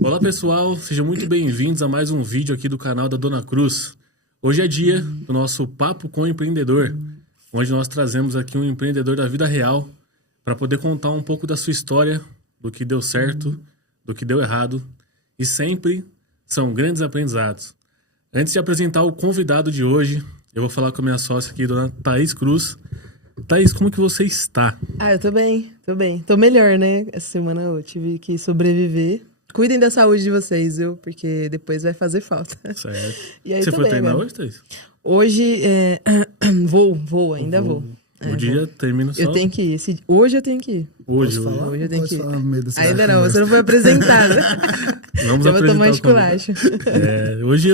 Olá pessoal, sejam muito bem-vindos a mais um vídeo aqui do canal da Dona Cruz. Hoje é dia do nosso Papo com o Empreendedor, onde nós trazemos aqui um empreendedor da vida real para poder contar um pouco da sua história, do que deu certo, do que deu errado, e sempre são grandes aprendizados. Antes de apresentar o convidado de hoje, eu vou falar com a minha sócia aqui, dona Thaís Cruz. Thaís, como que você está? Eu tô bem. Tô melhor, né? Essa semana eu tive que sobreviver. Cuidem da saúde de vocês, viu? Porque depois vai fazer falta. Certo. E aí, você foi treinar agora. hoje, Thaís? Hoje, ainda vou. O dia termina só... Eu tenho que ir. Hoje eu tenho que ir. Hoje eu tenho que ir. No Ainda não, você não foi apresentado. Vamos Já vou tomar apresentar esculacho. Hoje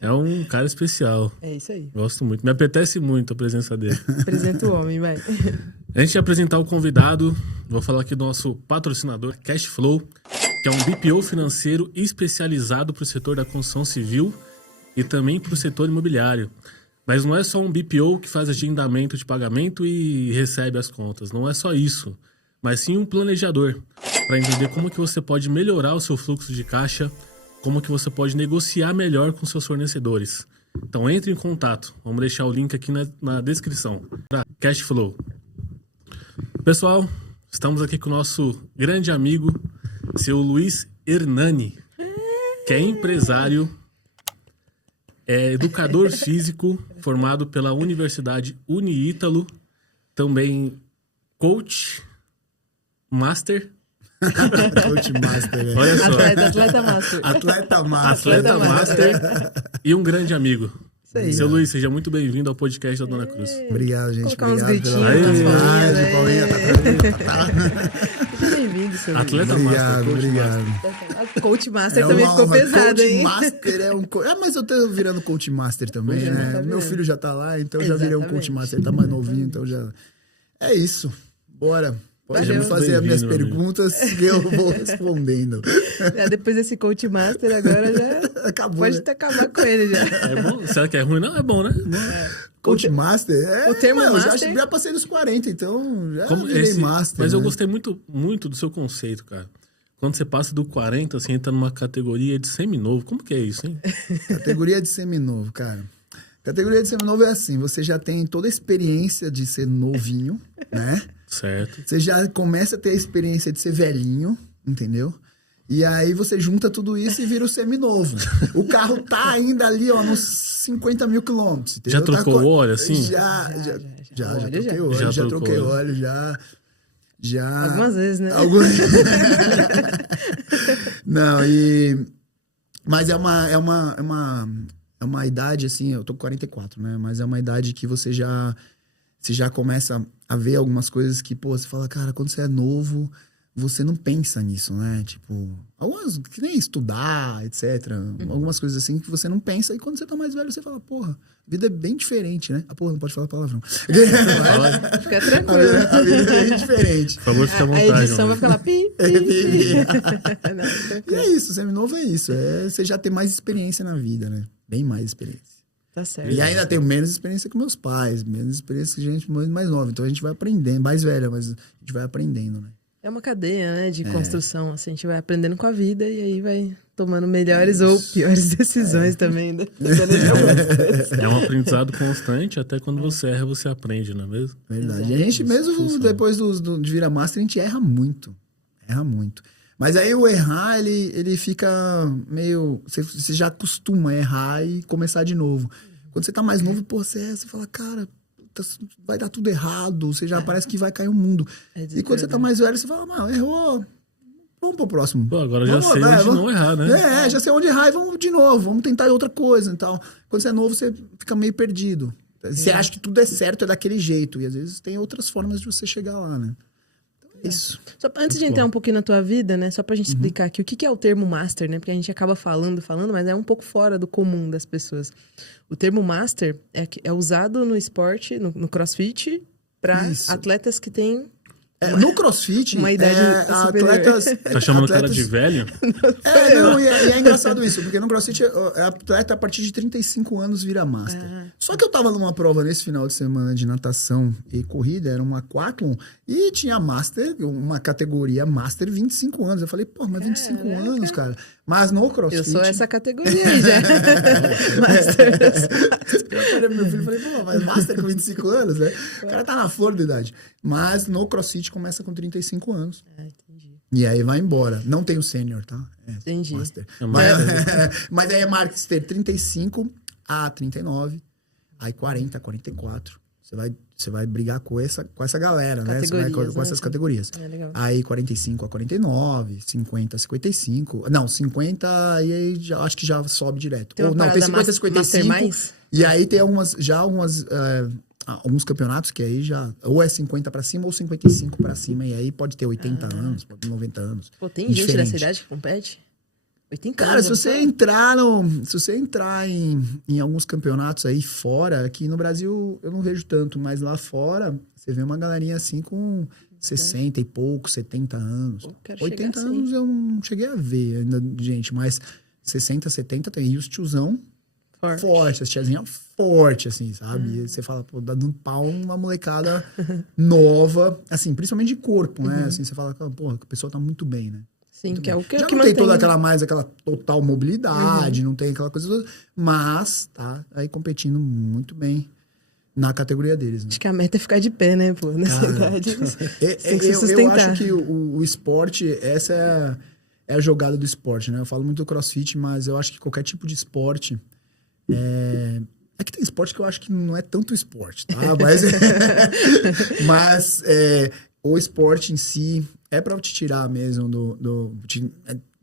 é um cara especial. É isso aí. Gosto muito. Me apetece muito a presença dele. Apresenta o homem, vai. Antes de apresentar o convidado, vou falar aqui do nosso patrocinador, Cashflow, que é um BPO financeiro especializado para o setor da construção civil e também para o setor imobiliário. Mas não é só um BPO que faz agendamento de pagamento e recebe as contas. Não é só isso. Mas sim um planejador para entender como que você pode melhorar o seu fluxo de caixa, como que você pode negociar melhor com seus fornecedores. Então entre em contato. Vamos deixar o link aqui na descrição. Para Cashflow. Pessoal, estamos aqui com o nosso grande amigo, seu Luiz Hernani, que é empresário, é educador físico, formado pela Universidade Uniítalo, também coach master. Coach master, né? Olha só. Atleta master. Atleta master. E um grande amigo. Isso aí. Seu Luiz, seja muito bem-vindo ao podcast da Dona Cruz. Obrigado, gente. Colocar uns Obrigado gritinhos, pela umas oportunidade. Seja bem-vindo, seu Luiz. Atleta Obrigado, master, coach obrigado. master. Coach Master É também uma ficou honra. pesado, Coach hein? master é um... mas eu tô virando coach master também, Já né? tá Meu virando. filho já tá lá, então eu já virei um coach Exatamente. master. Ele tá mais novinho, então já... É isso. Bora. Pode Valeu. fazer as minhas Bem-vindo, meu perguntas que eu vou respondendo. Depois desse Coach Master, agora já Acabou, pode né? até acabar com ele já. É bom? Será que é ruim? Não, é bom, né? Coach master? o termo eu master- já passei dos 40, então já Como virei master. Mas eu né? gostei muito do seu conceito, cara. Quando você passa do 40, você entra numa categoria de seminovo. Como que é isso, hein? Categoria de seminovo, cara. Categoria de seminovo é assim, você já tem toda a experiência de ser novinho, né? Certo. Você já começa a ter a experiência de ser velhinho, entendeu? E aí você junta tudo isso e vira o seminovo. O carro tá ainda ali, ó, nos 50 mil quilômetros. Já entendeu? trocou o óleo, assim? Já Óleo troquei já. óleo, Já já trocou troquei óleo. óleo, já... Algumas vezes, né? Não, mas é uma idade, assim, eu tô com 44, né? Mas é uma idade que você já começa a ver algumas coisas que, pô, você fala, cara, quando você é novo, você não pensa nisso, né? Tipo, algumas, que nem estudar, etc. Algumas coisas assim que você não pensa. E quando você tá mais velho, você fala, porra, a vida é bem diferente, né? Não pode falar palavrão. Fica tranquilo. A vida é bem diferente. Por favor, fique à A vontade. edição vai meu falar pi. E é isso, seminovo é isso. É você já ter mais experiência na vida, né? Bem mais experiência. Tá certo. E ainda tenho menos experiência que meus pais, menos experiência que gente muito mais nova. Então a gente vai aprendendo, mais velha, mas a gente vai aprendendo, né? É uma cadeia, né, de construção. Assim, a gente vai aprendendo com a vida e aí vai tomando melhores ou piores decisões também. Né? É um aprendizado constante, até quando você erra, você aprende, não é mesmo? Verdade. E a gente mesmo, funciona. depois de virar master, a gente erra muito. Erra muito. Mas aí o errar, ele fica meio... Você já acostuma a errar e começar de novo. Quando você tá mais novo, pô, você fala, cara, vai dar tudo errado. Você já parece que vai cair o mundo. E quando você tá mais velho, você fala, não, errou. Vamos pro próximo. Pô, agora já Vamos, sei né? onde não errar, né? Já sei onde errar e vamos de novo. Vamos tentar outra coisa e tal. Quando você é novo, você fica meio perdido. Você acha que tudo é certo, é daquele jeito. E às vezes tem outras formas de você chegar lá, né? Isso. Só antes de entrar um pouquinho na tua vida, né? Só pra gente explicar aqui o que é o termo master, né? Porque a gente acaba falando, mas é um pouco fora do comum das pessoas. O termo master é usado no esporte, no CrossFit, para Isso. atletas que têm No CrossFit, Uma idade superior. atletas... Tá chamando o cara atletas- de velho? Não, e é engraçado isso, porque no CrossFit, atleta a partir de 35 anos vira Master. Só que eu tava numa prova nesse final de semana de natação e corrida, era uma aquathlon, e tinha Master, uma categoria Master 25 anos. Eu falei, pô, mas 25 anos, cara. Mas no CrossFit... Eu sou essa categoria já. Master. Eu falei pro meu filho, falei, pô, mas Master com 25 anos, né? O cara tá na flor da idade. Mas no CrossFit começa com 35 anos. Entendi. E aí vai embora. Não tem o sênior, tá? Entendi. Master. É Mas aí é Master 35 a 39, aí 40, 44. Você vai brigar com essa galera, né? Você vai com essas categorias. Legal. Aí 45 a 49, 50 a 55. Não, 50 e aí já, acho que já sobe direto. Tem uma Ou não, tem 50 a 55. mais? E aí tem alguns campeonatos que aí já ou é 50 pra cima ou 55 pra cima. E aí pode ter 80 anos, pode ter 90 anos. Pô, tem gente Diferente. dessa idade que compete? 80 Cara, anos. se você entrar em alguns campeonatos aí fora, aqui no Brasil eu não vejo tanto, mas lá fora você vê uma galerinha assim com 60 e pouco, 70 anos. Pô, quero 80 chegar assim. anos eu não cheguei a ver ainda, gente, mas 60, 70 tem. E os tiozão forte, as tiazinhas forte, assim, sabe? E você fala, pô, dá um pau uma molecada nova, assim, principalmente de corpo, né? Assim, você fala, pô, a pessoa tá muito bem, né? Sim, que é o que Já que não tem mantém. toda aquela total mobilidade, não tem aquela coisa toda, mas tá aí competindo muito bem na categoria deles, né? Acho que a meta é ficar de pé, né, pô? Nessa idade. Tem que se Eu sustentar. acho que o esporte, essa é a jogada do esporte, né? Eu falo muito do CrossFit, mas eu acho que qualquer tipo de esporte é que tem esporte que eu acho que não é tanto esporte, tá? Mas o esporte em si é pra te tirar mesmo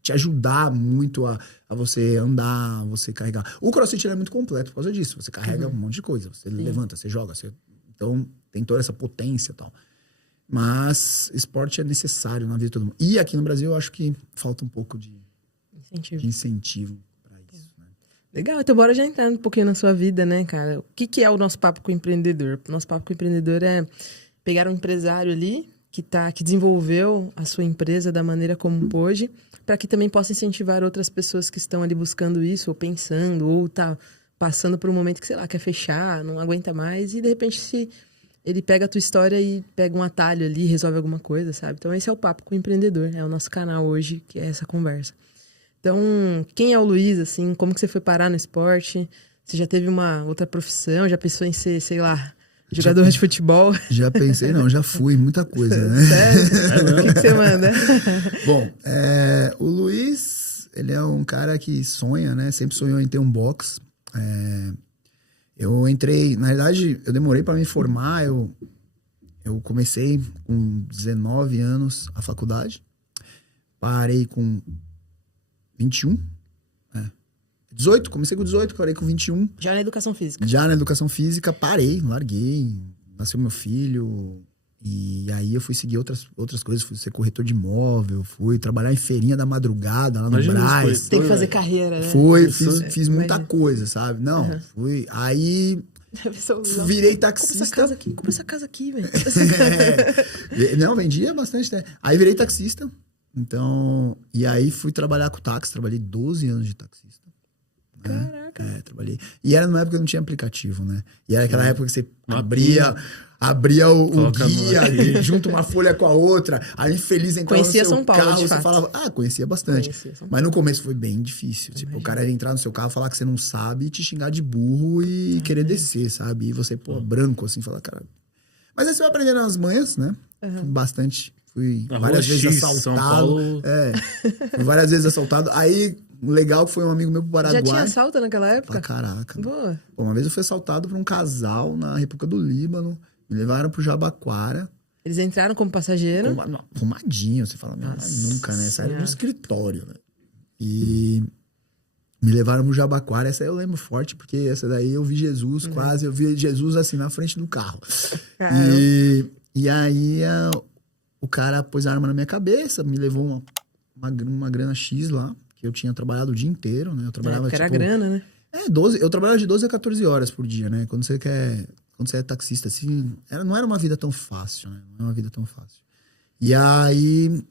te ajudar muito a você andar, você carregar. O CrossFit ele é muito completo por causa disso. Você carrega um monte de coisa. Você levanta, você joga. Então, tem toda essa potência e tal. Mas esporte é necessário na vida de todo mundo. E aqui no Brasil, eu acho que falta um pouco de incentivo pra isso, né? Legal, então bora já entrar um pouquinho na sua vida, né, cara? O que é o nosso papo com o empreendedor? O nosso papo com o empreendedor é pegar um empresário ali que desenvolveu a sua empresa da maneira como pôde, para que também possa incentivar outras pessoas que estão ali buscando isso, ou pensando, ou tá passando por um momento que, sei lá, quer fechar, não aguenta mais, e de repente se ele pega a tua história e pega um atalho ali, resolve alguma coisa, sabe? Então esse é o Papo com o Empreendedor, é o nosso canal hoje, que é essa conversa. Então, quem é o Luiz, assim, como que você foi parar no esporte? Você já teve uma outra profissão, já pensou em ser, sei lá, jogador de futebol? Já pensei, não, já fui, muita coisa, né? Sério? O que você manda? Bom, o Luiz, ele é um cara que sonha, né? Sempre sonhou em ter um box. Eu entrei, na verdade, eu demorei para me formar, eu comecei com 19 anos a faculdade, parei com 21, 18, comecei com 18, parei com 21. Já na educação física? Já na educação física, parei, larguei, nasceu meu filho, e aí eu fui seguir outras coisas, fui ser corretor de imóvel, fui trabalhar em feirinha da madrugada, lá no Brás. Tem que fazer carreira, né? Fiz muita coisa, sabe? Não, fui, aí virei taxista. Compra essa casa aqui, velho. Não, vendia bastante, né? Aí virei taxista, então, e aí fui trabalhar com táxi, trabalhei 12 anos de taxista. Caraca. Trabalhei. E era numa época que não tinha aplicativo, né? E era aquela época que você abria o guia, junta uma folha com a outra, aí infeliz entrava no seu São Paulo, carro, de você fato. falava, conhecia bastante. Mas no começo foi bem difícil. Tipo, o cara ia entrar no seu carro, falar que você não sabe, e te xingar de burro e querer descer, sabe? E você, branco, assim, falar, cara... Mas aí você vai aprendendo nas manhas, né? Bastante. Fui várias vezes assaltado. São Paulo. Fui várias vezes assaltado. Aí, o legal que foi um amigo meu pro Paraguai. Já tinha assalto naquela época? Pra caraca. Boa. Pô, uma vez eu fui assaltado por um casal na República do Líbano. Me levaram pro Jabaquara. Eles entraram como passageiro? Arrumadinho. Você fala, nunca, né? Saíram do escritório, né? E me levaram pro Jabaquara. Essa aí eu lembro forte, porque essa daí eu vi Jesus quase. Eu vi Jesus assim na frente do carro. E aí o cara pôs a arma na minha cabeça, me levou uma grana X lá, que eu tinha trabalhado o dia inteiro, né? Eu trabalhava, era grana, né? 12, eu trabalhava de 12 a 14 horas por dia, né? Quando você é taxista, assim, não era uma vida tão fácil, né? Não era uma vida tão fácil. E aí,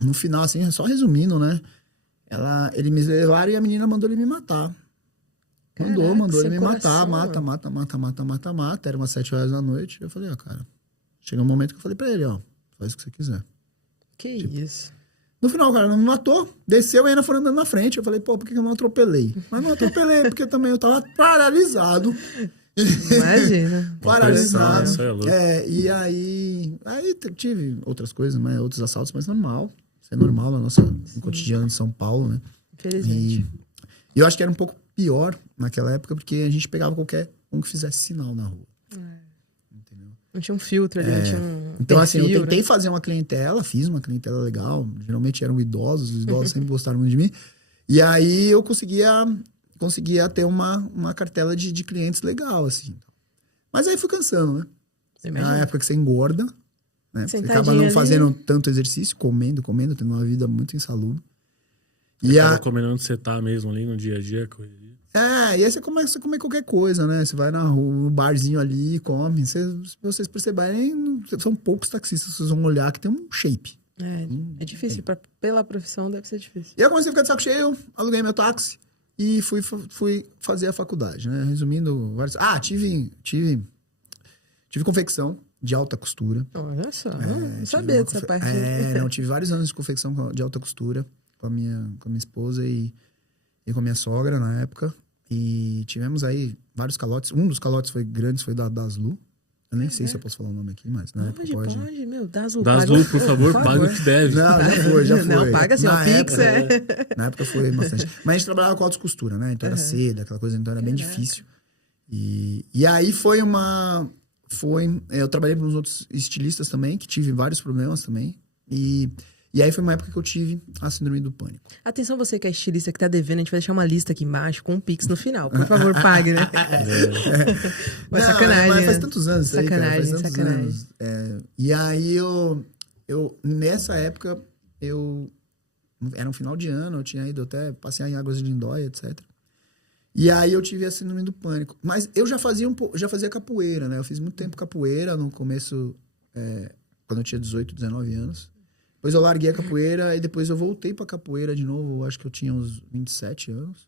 no final, assim, só resumindo, né? Ele me levaram e a menina mandou ele me matar. Mandou ele me matar. Mata. Era umas 7 horas da noite. Eu falei, cara, chega um momento que eu falei pra ele, faz o que você quiser. Que isso. No final, o cara não me matou, desceu e ainda foi andando na frente. Eu falei, por que eu não atropelei? Mas não atropelei, porque também eu tava paralisado. Imagina. Paralisado. E aí tive outras coisas, né? Outros assaltos, mas normal. Isso é normal no cotidiano de São Paulo, né? Infelizmente. E eu acho que era um pouco pior naquela época, porque a gente pegava qualquer um que fizesse sinal na rua. Entendeu? Não tinha um filtro ali, não tinha um então, perfil, assim, eu tentei né? fazer uma clientela, fiz uma clientela legal. Geralmente eram idosos, os idosos sempre gostaram muito de mim. E aí eu conseguia ter uma cartela de clientes legal, assim. Mas aí fui cansando, né? Na época que você engorda, né? Você acaba não fazendo tanto exercício, comendo, tendo uma vida muito insalubre. E acaba comendo onde você tá mesmo ali no dia a dia. E aí você começa a comer qualquer coisa, né? Você vai no barzinho ali, come. Se vocês perceberem, são poucos taxistas que vocês vão olhar que tem um shape. É difícil. Pela profissão deve ser difícil. E eu comecei a ficar de saco cheio, aluguei meu táxi e fui fazer a faculdade, né? Resumindo, tive confecção de alta costura. Olha só, não sabia dessa parte. Não, tive vários anos de confecção de alta costura com a minha esposa e com a minha sogra na época. E tivemos aí vários calotes. Um dos calotes foi da Daslu. Eu nem sei se eu posso falar o nome aqui, mas na época pode. Meu, Daslu, por favor, paga o que deve. Não, já foi. Não, paga assim, o Pix Na época foi bastante. Mas a gente trabalhava com alta costura, né? Então era seda, aquela coisa, então era bem difícil. E aí eu trabalhei para uns outros estilistas também, que tive vários problemas também. E aí foi uma época que eu tive a síndrome do pânico. Atenção, você que é estilista, que tá devendo, a gente vai deixar uma lista aqui embaixo com um Pix no final. Por favor, pague, né? Mas sacanagem. Mas faz tantos anos isso aí, cara. Faz tantos sacanagem. Anos. E aí nessa época, era um final de ano, eu tinha ido até passear em Águas de Lindóia, etc. E aí eu tive a síndrome do pânico. Mas eu já fazia capoeira, né? Eu fiz muito tempo capoeira no começo, quando eu tinha 18, 19 anos. Depois eu larguei a capoeira e depois eu voltei pra capoeira de novo. Acho que eu tinha uns 27 anos.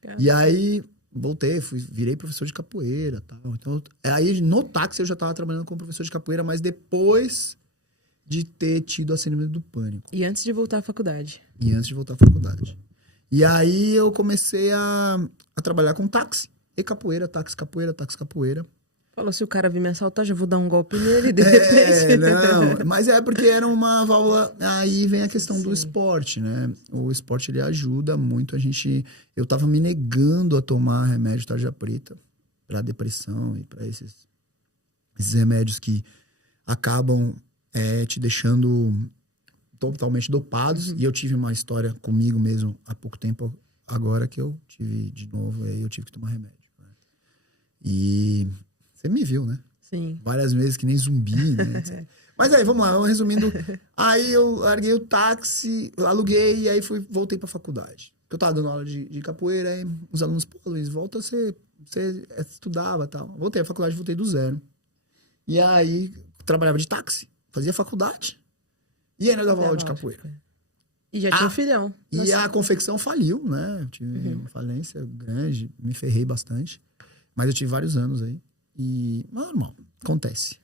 Caramba. E aí voltei, virei professor de capoeira e tal. Então, aí no táxi eu já tava trabalhando como professor de capoeira, mas depois de ter tido a síndrome do pânico. E antes de voltar à faculdade. E aí eu comecei a trabalhar com táxi. E capoeira, táxi, capoeira. Falou, se o cara vir me assaltar, já vou dar um golpe nele, de repente. Não, mas porque era uma válvula... Aí vem a questão do esporte, né? O esporte, ele ajuda muito a gente... Eu tava me negando a tomar remédio tarja preta pra depressão e pra esses remédios que acabam te deixando totalmente dopados. E eu tive uma história comigo mesmo há pouco tempo agora que eu tive de novo, aí eu tive que tomar remédio. Né? E... Você me viu, né? Sim. Várias vezes que nem zumbi, né? Mas aí, vamos lá, resumindo. Aí eu larguei o táxi, aluguei e aí voltei pra faculdade. Eu tava dando aula de capoeira, aí os alunos, Luiz, volta, você estudava e tal. Voltei à faculdade, voltei do zero. E aí, trabalhava de táxi, fazia faculdade e ainda dava aula de capoeira. E já tinha um filhão. E a confecção faliu, né? Eu tive uma falência grande, me ferrei bastante. Mas eu tive vários anos aí. E normal, acontece.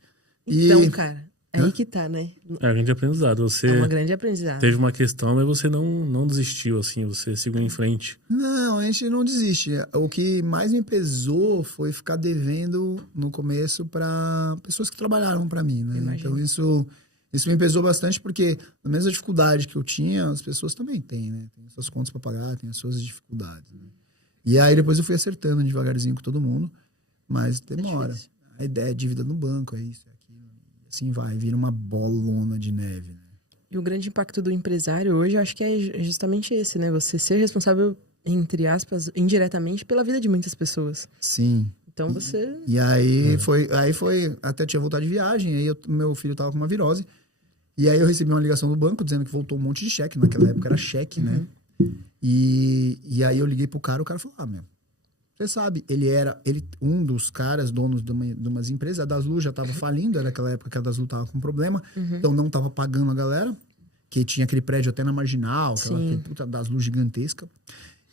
Então, cara, aí que tá, né? É um grande aprendizado. Você uma grande aprendizado. Teve uma questão, mas você não desistiu, assim, você seguiu em frente. Não, a gente não desiste. O que mais me pesou foi ficar devendo no começo para pessoas que trabalharam para mim, né? Imagina. Então isso me pesou bastante porque a mesma dificuldade que eu tinha, as pessoas também têm, né? Tem as suas contas para pagar, tem as suas dificuldades. Né? E aí depois eu fui acertando devagarzinho com todo mundo. Mas demora. A ideia é dívida no banco, é isso, é aquilo. Assim vira uma bolona de neve. Né? E o grande impacto do empresário hoje, eu acho que é justamente esse, né? Você ser responsável, entre aspas, indiretamente pela vida de muitas pessoas. Sim. Então você... E aí foi... Até tinha voltado de viagem, aí meu filho tava com uma virose. E aí eu recebi uma ligação do banco dizendo que voltou um monte de cheque. Naquela época era cheque, né? E aí eu liguei pro cara, o cara falou, Você sabe, um dos caras, donos de umas empresas, a Daslu já estava falindo, era aquela época que a Daslu estava com problema, então não estava pagando a galera, que tinha aquele prédio até na Marginal, aquele puta Daslu gigantesca.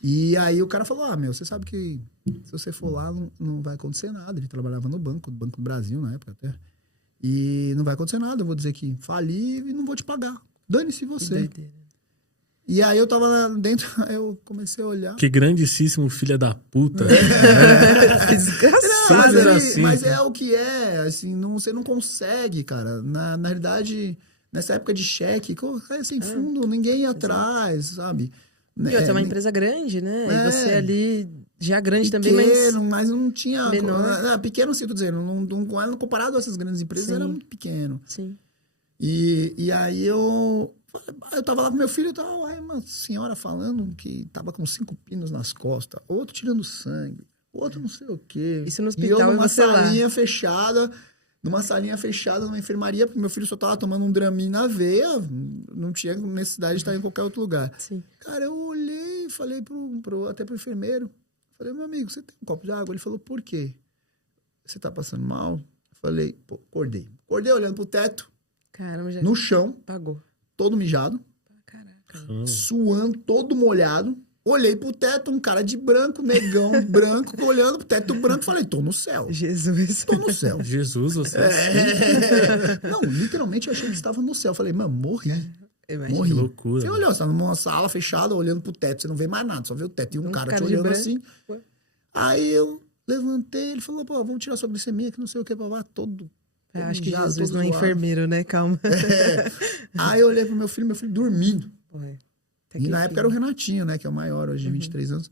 E aí o cara falou, você sabe que se você for lá não vai acontecer nada. Ele trabalhava no Banco do Brasil na época até. E não vai acontecer nada, eu vou dizer que fali e não vou te pagar. Dane-se você. E aí eu tava lá dentro, aí eu comecei a olhar. Que grandíssimo filha da puta. Mas é o que é, assim, você não consegue, cara. Na realidade, nessa época de cheque, sem fundo, ninguém ia atrás, sabe? E outra, é uma empresa grande, né? E você ali, já grande pequeno, também, mas não tinha... menor. Pequeno, assim, tô dizendo, comparado a essas grandes empresas, era muito pequeno. Sim. E aí eu tava lá com meu filho e tal, aí uma senhora falando que tava com 5 pinos nas costas, outro tirando sangue, outro não sei o quê. Isso no hospital, e eu numa salinha fechada, numa enfermaria, porque meu filho só tava tomando um Dramin na veia, não tinha necessidade de estar em qualquer outro lugar. Sim. Cara, eu olhei e falei até pro enfermeiro, falei, meu amigo, você tem um copo de água? Ele falou, por quê? Você tá passando mal? Eu falei, acordei olhando pro teto, caramba, já no chão, pagou. todo mijado, Caraca. suando, todo molhado. Olhei pro teto, um cara de branco, negão, branco, olhando pro teto branco, falei, tô no céu. Jesus. Tô no céu. Jesus, você Não, literalmente eu achei que estava no céu. Falei, mano, morri. Que loucura. Você olhou, você tá numa sala fechada, olhando pro teto, você não vê mais nada, só vê o teto. E um cara te olhando assim. Ué. Aí eu levantei, ele falou, pô, vamos tirar sua glicemia, que não sei o que, babá, todo. Acho que Jesus não é enfermeiro, né? Calma. Aí eu olhei pro meu filho dormindo. Até E na época era o Renatinho, né? Que é o maior, hoje de 23 anos.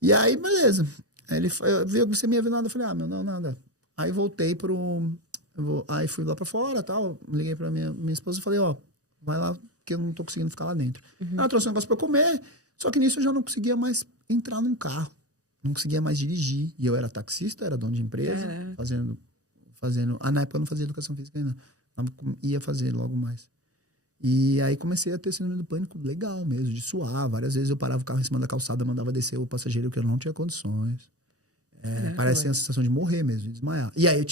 E aí, beleza. Aí eu vi a glicemia, vi nada. Eu falei, não, nada. Aí voltei aí fui lá pra fora, tal. Liguei pra minha esposa e falei, vai lá, porque eu não tô conseguindo ficar lá dentro. Ela trouxe um negócio pra eu comer. Só que nisso eu já não conseguia mais entrar num carro. Não conseguia mais dirigir. E eu era taxista, era dono de empresa. Fazendo... na época eu não fazia educação física ainda. Ia fazer logo mais. E aí comecei a ter síndrome do pânico legal mesmo, de suar. Várias vezes eu parava o carro em cima da calçada, mandava descer o passageiro, que eu não tinha condições. Parecia a sensação de morrer mesmo, de desmaiar. E aí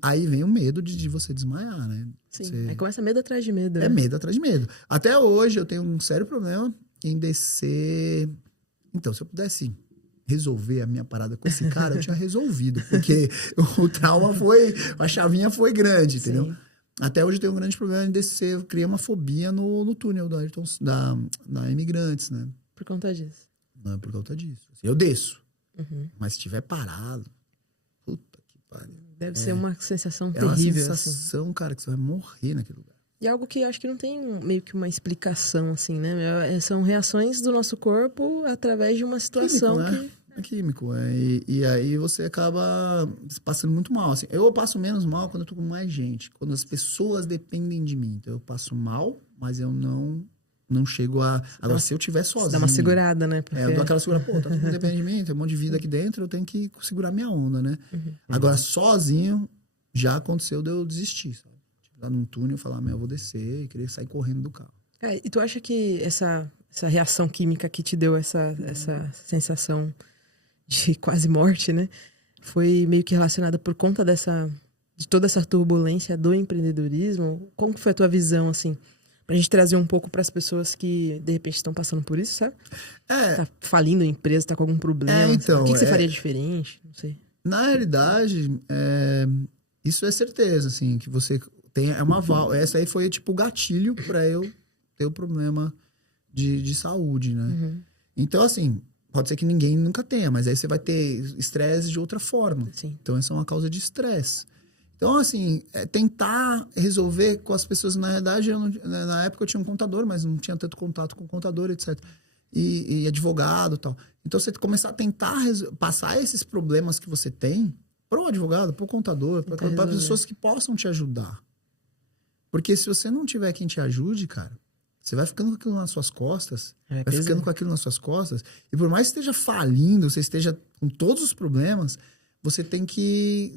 aí vem o medo de você desmaiar, né? Sim, aí começa medo atrás de medo. É medo atrás de medo. Até hoje eu tenho um sério problema em descer... Então, se eu pudesse resolver a minha parada com esse cara, eu tinha resolvido. Porque o trauma a chavinha foi grande, entendeu? Sim. Até hoje eu tenho um grande problema em descer. Eu criei uma fobia no túnel da Imigrantes, né? Por conta disso. Não é por conta disso. Eu desço. Mas se tiver parado, puta que pariu. Deve ser uma sensação É uma terrível. sensação, cara, que você vai morrer naquele lugar. E algo que eu acho que não tem meio que uma explicação, assim, né? São reações do nosso corpo através de uma situação químico, né? É químico. E aí você acaba passando muito mal. Assim, eu passo menos mal quando eu tô com mais gente. Quando as pessoas dependem de mim. Então eu passo mal, mas eu não chego a... Agora, se eu estiver sozinho... Dá uma segurada, né? Porque... eu dou aquela segurada. Pô, tá todo mundo depende de mim, tem um monte de vida aqui dentro, eu tenho que segurar minha onda, né? Agora, sozinho, já aconteceu de eu desistir, sabe? Lá num túnel, falar, eu vou descer e querer sair correndo do carro. E tu acha que essa reação química que te deu essa sensação de quase morte, né? Foi meio que relacionada por conta de toda essa turbulência do empreendedorismo? Como que foi a tua visão, assim? Pra gente trazer um pouco pras pessoas que, de repente, estão passando por isso, sabe? Tá falindo a empresa, tá com algum problema. Então, o que você faria diferente? Não sei. Na realidade, isso é certeza, assim, que você tem... Essa aí foi, tipo, o gatilho pra eu ter o problema de saúde, né? Então, assim... Pode ser que ninguém nunca tenha, mas aí você vai ter estresse de outra forma. Sim. Então, essa é uma causa de estresse. Então, assim, tentar resolver com as pessoas... Na realidade, na época eu tinha um contador, mas não tinha tanto contato com o contador, etc. E advogado e tal. Então, você começar a tentar passar esses problemas que você tem pro advogado, pro contador, para pessoas que possam te ajudar. Porque se você não tiver quem te ajude, cara... Você vai ficando com aquilo nas suas costas. E por mais que esteja falindo, você esteja com todos os problemas, você tem que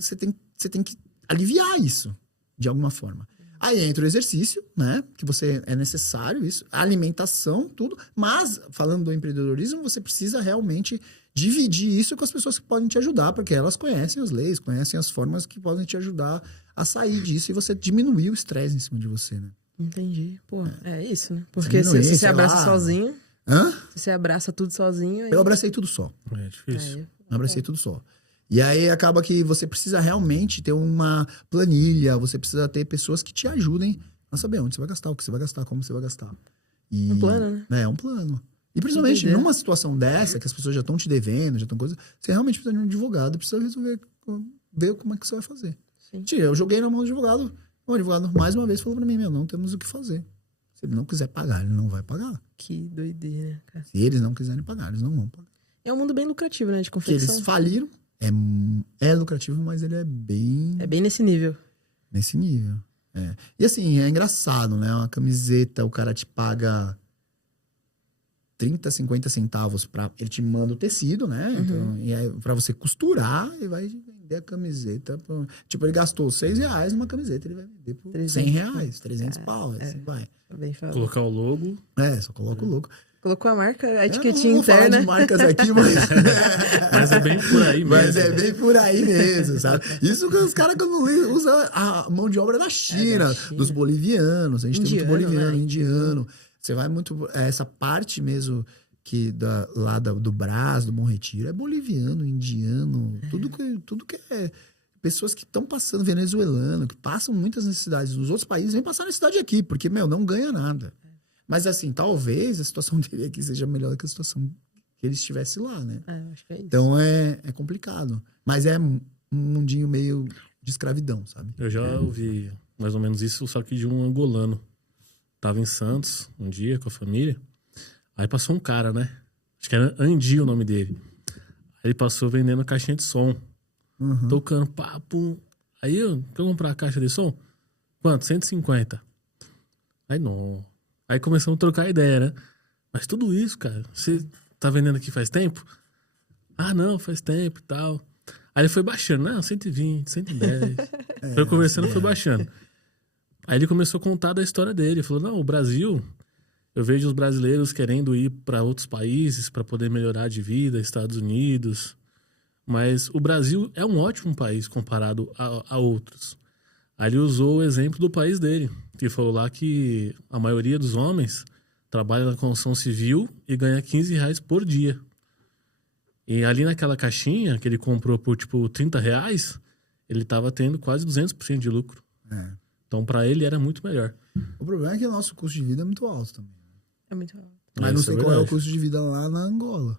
aliviar isso, de alguma forma. Aí entra o exercício, né? Que você é necessário isso, a alimentação, tudo. Mas, falando do empreendedorismo, você precisa realmente dividir isso com as pessoas que podem te ajudar, porque elas conhecem as leis, conhecem as formas que podem te ajudar a sair disso e você diminuir o estresse em cima de você, né? Entendi. Pô, é isso, né? Porque Diminuir, se você sei abraça lá. sozinho, Hã? se você abraça tudo sozinho... Aí... Eu abracei tudo só. É difícil. Aí, Eu abracei tudo só. E aí acaba que você precisa realmente ter uma planilha, você precisa ter pessoas que te ajudem a saber onde você vai gastar, o que você vai gastar, como você vai gastar. E, Um plano, né? É um plano. E principalmente Entendi. numa situação dessa, que as pessoas já estão te devendo, já estão coisa, você realmente precisa de um advogado, precisa resolver, ver como é que você vai fazer. Sim. Tia, eu joguei na mão do advogado, o advogado mais uma vez falou pra mim, não temos o que fazer. Se ele não quiser pagar, ele não vai pagar. Que doideira, cara. Se eles não quiserem pagar, eles não vão pagar. É um mundo bem lucrativo, né? De Porque confecção. eles faliram, é lucrativo, mas ele é bem É bem nesse nível. nesse nível. É. E assim, é engraçado, né? Uma camiseta, o cara te paga 30, 50 centavos ele te manda o tecido, né? Então, e aí, pra você costurar, ele vai vender a camiseta. Tipo, ele gastou R$6 numa camiseta, ele vai vender por 100 reais, 300 pau, assim vai. Bem falado. Colocar o logo. Só coloca o logo. Colocou a marca, a Eu não etiquetinha vou falar interna. de marcas aqui, mas... Mas é bem por aí mesmo. Mas é bem por aí mesmo, sabe? Isso que os caras que não usam a mão de obra da China, dos bolivianos. A gente tem muito Indiano, boliviano, né? indiano. Você vai muito... Essa parte mesmo que do Brás, do Bom Retiro, é boliviano, indiano, tudo que é... Pessoas que estão passando, venezuelano, que passam muitas necessidades nos outros países, vêm passar necessidade aqui, porque, não ganha nada. Mas assim, talvez a situação dele aqui seja melhor que a situação que ele estivesse lá, né? Acho que é isso. Então é complicado. Mas é um mundinho meio de escravidão, sabe? Eu já ouvi mais ou menos isso, só que de um angolano. Tava em Santos um dia com a família. Aí passou um cara, né? Acho que era Andi o nome dele. Aí ele passou vendendo caixinha de som. Tocando papo. Aí eu quer comprar a caixa de som? Quanto? 150. Aí não. Aí começamos a trocar ideia, né? Mas tudo isso, cara, você tá vendendo aqui faz tempo? Ah, não, faz tempo e tal. Aí ele foi baixando, não, 120, 110. Foi conversando, foi baixando. Aí ele começou a contar da história dele. Ele falou, não, o Brasil, eu vejo os brasileiros querendo ir para outros países para poder melhorar de vida, Estados Unidos. Mas o Brasil é um ótimo país comparado a outros. Aí ele usou o exemplo do país dele, que falou lá que a maioria dos homens trabalha na construção civil e ganha R$15 por dia. E ali naquela caixinha que ele comprou por, tipo, R$30, ele tava tendo quase 200% de lucro. Então, para ele, era muito melhor. O problema é que o nosso custo de vida é muito alto também. É muito alto. Mas não Isso sei é qual é o verdade. custo de vida lá na Angola.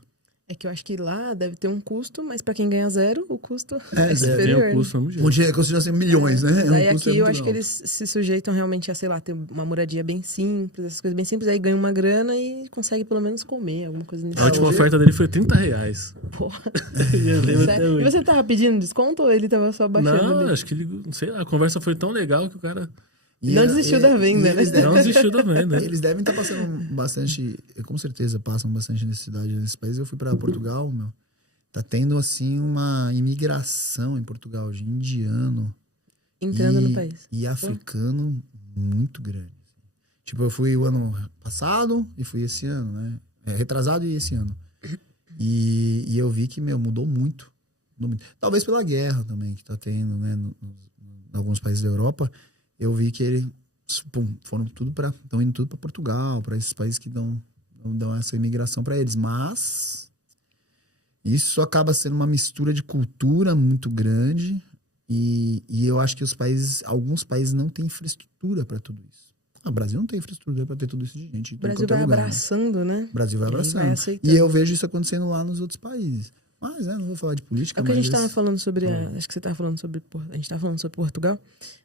É que eu acho que lá deve ter um custo, mas pra quem ganha zero, o custo É, é Tem superior. o custo do mesmo Um jeito. dia continua sendo milhões, né? Daí Um custo aqui eu muito acho que alto. eles se sujeitam realmente a, sei lá, ter uma moradia bem simples, essas coisas bem simples, aí ganha uma grana e consegue pelo menos comer, alguma coisa nesse A última sentido. oferta dele foi R$30. Porra. E eu lembro até Sério? E hoje. você tava pedindo desconto ou ele tava só baixando Não, ali? acho que ele, não sei, a conversa foi tão legal que o cara Não desistiu da venda, né? eles devem- não desistiu da venda. Eles devem estar passando bastante, com certeza passam bastante necessidade nesse país. Eu fui para Portugal, tá tendo assim uma imigração em Portugal de indiano Entrando no país. e africano muito grande. Tipo, eu fui o ano passado e fui esse ano, né? Retrasado e esse ano. E eu vi que, mudou muito. Mudou muito. Talvez pela guerra também que tá tendo, né? Em alguns países da Europa. Eu vi que estão indo tudo para Portugal, para esses países que dão essa imigração para eles. Mas isso acaba sendo uma mistura de cultura muito grande e eu acho que alguns países não têm infraestrutura para tudo isso. O Brasil não tem infraestrutura para ter tudo isso de gente. O Brasil vai abraçando, né? O Brasil vai E aí abraçando. vai aceitando. E eu vejo isso acontecendo lá nos outros países. Mas, não vou falar de política, É o que a mas... gente tava falando sobre. Acho que você tava falando sobre. A gente tava falando sobre Portugal.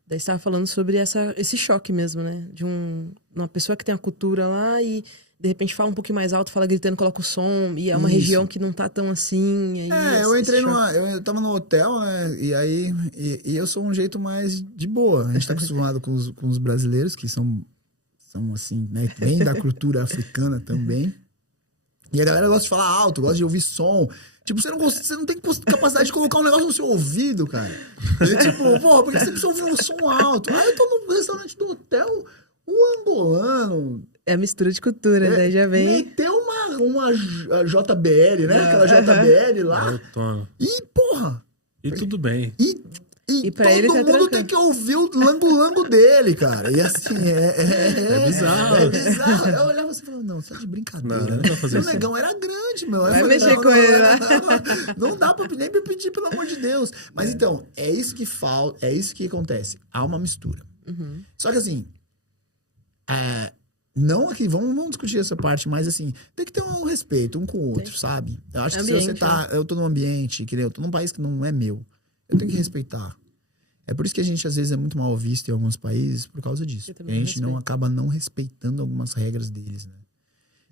Daí você tava falando sobre esse choque mesmo, né? De uma pessoa que tem a cultura lá e de repente fala um pouquinho mais alto, fala gritando, coloca o som. E é uma Isso. região que não tá tão assim. Eu entrei eu tava no hotel, né? E aí. E eu sou um jeito mais de boa. A gente tá acostumado com os brasileiros, que são assim, né? Vem da cultura africana também. E a galera gosta de falar alto, gosta de ouvir som. Tipo, você não tem capacidade de colocar um negócio no seu ouvido, cara. Tipo, porra, porque você precisa ouvir um som alto. Aí eu tô no restaurante do hotel, o angolano... É a mistura de cultura, daí já vem... Meteu uma JBL, né? Aquela JBL lá. Autono. E, porra... E tudo bem. E pra todo ele tá mundo tranquilo. tem que ouvir o lango-lango dele, cara. E assim, É bizarro. É bizarro. Eu olhava assim e falava, não, você tá de brincadeira. Não dá pra fazer O isso. negão era grande, meu. Vai mexer com ele lá. Não dá pra nem me pedir, pelo amor de Deus. Mas então, é isso que falta, é isso que acontece. Há uma mistura. Só que assim, não aqui, vamos discutir essa parte, mas assim, tem que ter um respeito um com o outro, sabe? Eu acho que Ambiente, se você tá. Eu tô num ambiente, que nem eu tô num país que não é meu. Eu tenho que respeitar. É por isso que a gente, às vezes, é muito mal visto em alguns países por causa disso. Eu E também a gente não respeito. acaba não respeitando algumas regras deles, né?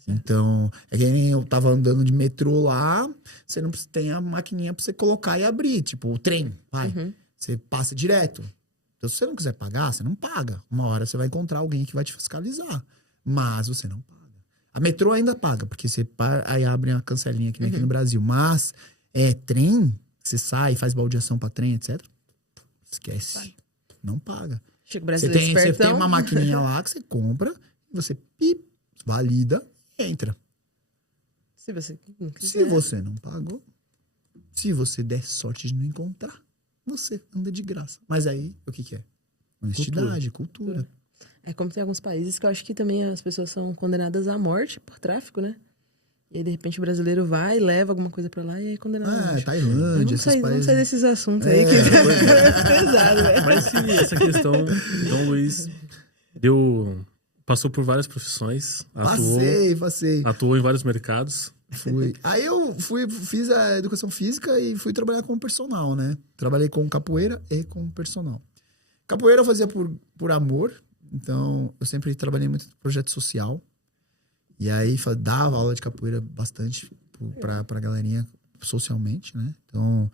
Então, é que nem eu tava andando de metrô lá, você não precisa, tem a maquininha pra você colocar e abrir, tipo, o trem, vai. Você passa direto. Então, se você não quiser pagar, você não paga. Uma hora você vai encontrar alguém que vai te fiscalizar. Mas você não paga. A metrô ainda paga, porque você aí abre a cancelinha aqui no Brasil. Mas trem, você sai, faz baldeação pra trem, etc. Esquece. Não paga. Chega o Você brasileiro tem espertão. uma maquininha lá que você compra, você valida e entra. Se você não Se quiser. você não pagou, se você der sorte de não encontrar, você anda de graça. Mas aí, o que é? Honestidade, cultura. É como tem alguns países que eu acho que também as pessoas são condenadas à morte por tráfico, né? E aí, de repente, o brasileiro vai, leva alguma coisa pra lá e é condenado à morte. Tailândia, esses Vamos países. sair desses assuntos aí que é pesado, né? Mas se essa questão, então, Luiz, passou por várias profissões, Passei. atuou em vários mercados. Fui. Aí eu fiz a educação física e fui trabalhar com personal, né? Trabalhei com capoeira e com personal. Capoeira eu fazia por amor, então eu sempre trabalhei muito em projeto social. E aí dava aula de capoeira bastante pra galerinha socialmente, né? Então,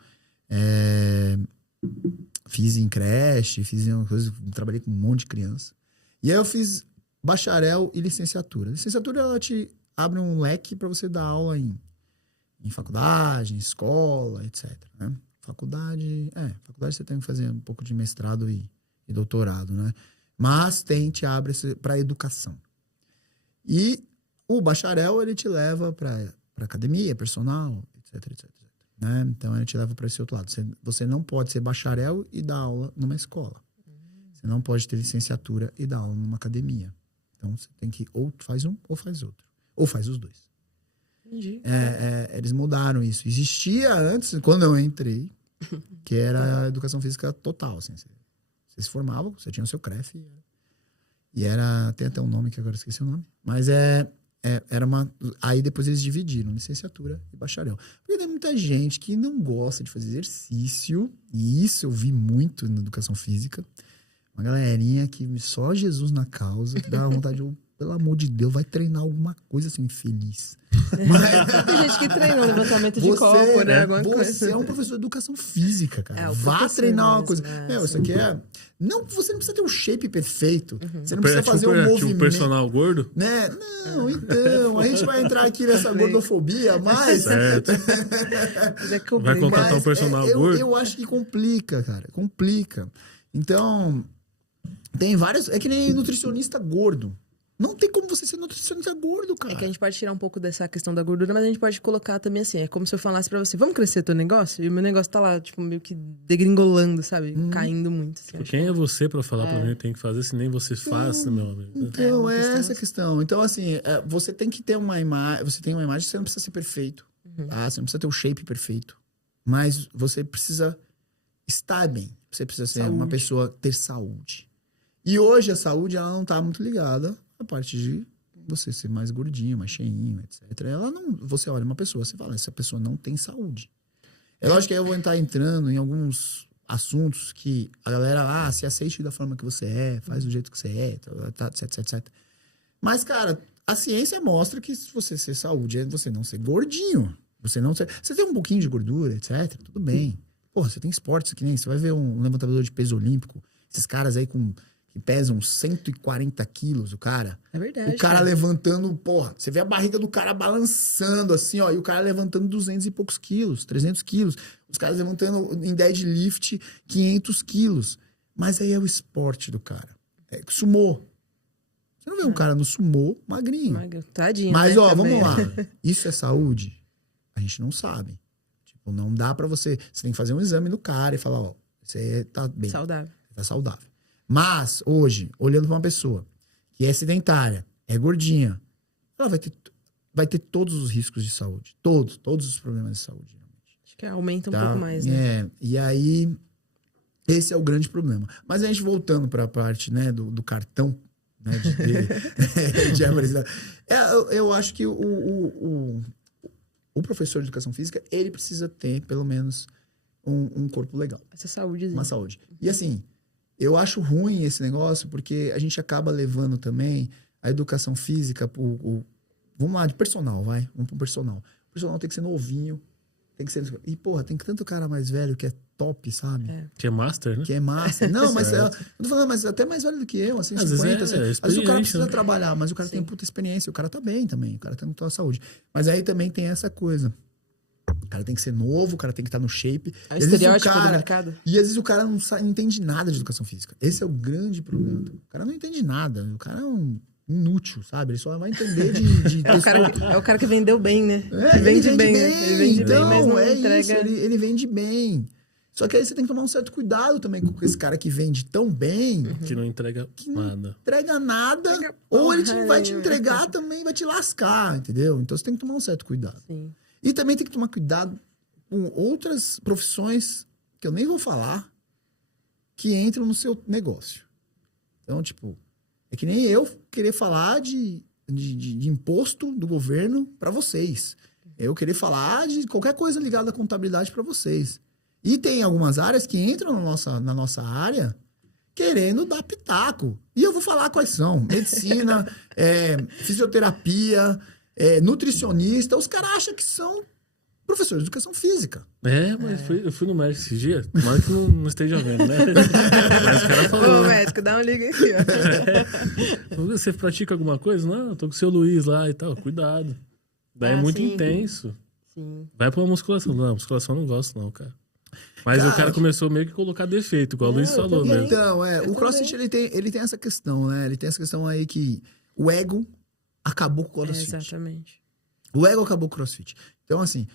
fiz em creche, fiz em coisas, trabalhei com um monte de criança. E aí eu fiz bacharel e licenciatura. Licenciatura, ela te abre um leque para você dar aula em faculdade, em escola, etc. Né? Faculdade você tem que fazer um pouco de mestrado e doutorado, né? Mas te abre para educação. E o bacharel, ele te leva para academia, personal, etc. Né? Então, ele te leva para esse outro lado. Você não pode ser bacharel e dar aula numa escola. Você não pode ter licenciatura e dar aula numa academia. Então, você tem que ou faz um ou faz outro. Ou faz os dois. Entendi. Eles mudaram isso. Existia antes, quando eu entrei, que era a educação física total. Assim, você se formava, você tinha o seu CREF. E tem até um nome que agora eu esqueci o nome. Mas era uma... Aí depois eles dividiram licenciatura e bacharel. Porque tem muita gente que não gosta de fazer exercício. E isso eu vi muito na educação física. Uma galerinha que só Jesus na causa, que dá vontade de... Pelo amor de Deus, vai treinar alguma coisa, seu infeliz. Mas... Tem gente que treina levantamento de copo, né? Alguma Você coisa. é um professor de educação física, cara. O Vá professor treinar uma mesmo, coisa. Isso aqui Não, você não precisa ter um shape perfeito. Você não É precisa fazer um tipo movimento. personal gordo? Né? Não, então. A gente vai entrar aqui nessa gordofobia, mas... Certo. Mas é que Vai contratar um personal gordo? Eu acho que complica, cara. Complica. Então, tem vários... É que nem nutricionista gordo. Não tem como você ser nutricionista gordo, cara. É que a gente pode tirar um pouco dessa questão da gordura, mas a gente pode colocar também assim, é como se eu falasse pra você, vamos crescer teu negócio? E o meu negócio tá lá, tipo, meio que degringolando, sabe? Caindo muito. Assim, acho Quem que é você pra falar pra mim que tem que fazer, se nem você faz, meu amigo? Então, uma questão essa a questão. Então, assim, você tem que ter uma imagem... Você tem uma imagem que você não precisa ser perfeito. Tá? Você não precisa ter o shape perfeito. Mas você precisa estar bem. Você precisa ser uma pessoa, ter saúde. E hoje a saúde, ela não tá muito ligada à parte de você ser mais gordinho, mais cheinho, etc. Ela não... Você olha uma pessoa, você fala, essa pessoa não tem saúde. É lógico que aí eu vou estar entrando em alguns assuntos que a galera, se aceite da forma que você é, faz do jeito que você é, etc. Mas, cara, a ciência mostra que se você ser saúde é você não ser gordinho. Você tem um pouquinho de gordura, etc. Tudo bem. Porra, você tem esportes que nem... Você vai ver um levantador de peso olímpico, esses caras aí que que pesam 140 quilos, o cara. É verdade. O cara levantando, porra, você vê a barriga do cara balançando assim, ó, e o cara levantando 200 e poucos quilos, 300 quilos. Os caras levantando em deadlift 500 quilos. Mas aí é o esporte do cara. É sumô. Você não vê um cara no sumô magrinho. Tadinho, mas, né, ó, também. vamos lá. Isso é saúde? A gente não sabe. Tipo, não dá pra você... Você tem que fazer um exame no cara e falar, ó, você tá bem. Saudável. Tá saudável. Mas, hoje, olhando pra uma pessoa que é sedentária, é gordinha, ela vai ter todos os riscos de saúde. Todos os problemas de saúde. Acho que aumenta um Tá? pouco mais, né? E aí, esse é o grande problema. Mas a gente voltando pra parte, né, do cartão, né, de apresentação. Eu acho que o professor de educação física, ele precisa ter, pelo menos, um corpo legal. Essa saúde. Uma saúde. E assim, eu acho ruim esse negócio, porque a gente acaba levando também a educação física vamos lá, de personal, vai. Vamos pro personal. O personal tem que ser novinho, tem que ser... E, porra, tem tanto cara mais velho que é top, sabe? Que é master, né? Que é master. Não, mas eu tô falando, mas até mais velho do que eu, assim, Às 50. vezes Assim. Às vezes o cara precisa né? trabalhar, mas o cara tem puta experiência, o cara tá bem também, o cara tá com toda a saúde. Mas aí também tem essa coisa. O cara tem que ser novo, o cara tem que estar no shape. É o estereótipo do mercado. E às vezes o cara não entende nada de educação física. Esse é o grande problema. O cara não entende nada. O cara é um inútil, sabe? Ele só vai entender de é o cara que vendeu bem, né? Ele vende bem. Né? Ele vende então, bem, mas não entrega... entrega... isso, ele vende bem. Só que aí você tem que tomar um certo cuidado também com esse cara que vende tão bem. Que não entrega nada. Não entrega nada. Ou ele vai te entregar também, vai te lascar, entendeu? Então você tem que tomar um certo cuidado. Sim. E também tem que tomar cuidado com outras profissões que eu nem vou falar que entram no seu negócio. Então, tipo, é que nem eu querer falar de imposto do governo para vocês. Eu querer falar de qualquer coisa ligada à contabilidade para vocês. E tem algumas áreas que entram na nossa área querendo dar pitaco. E eu vou falar quais são. Medicina, fisioterapia, nutricionista. Os caras acham que são professores de educação física. Mas eu fui no médico esse dia. Tomara que não esteja vendo, né? Mas o cara falou. Ô, médico, dá um liga aqui, ó. Você pratica alguma coisa? Não, eu tô com o seu Luiz lá e tal. Cuidado. Daí é muito intenso. Sim. Vai pra uma musculação. Não, musculação eu não gosto não, cara. Mas o cara começou meio que a colocar defeito, igual o Luiz falou mesmo. Então, o CrossFit ele tem essa questão, né? Ele tem essa questão aí que o ego acabou com o CrossFit. Exatamente. O ego acabou com o CrossFit. Então, assim,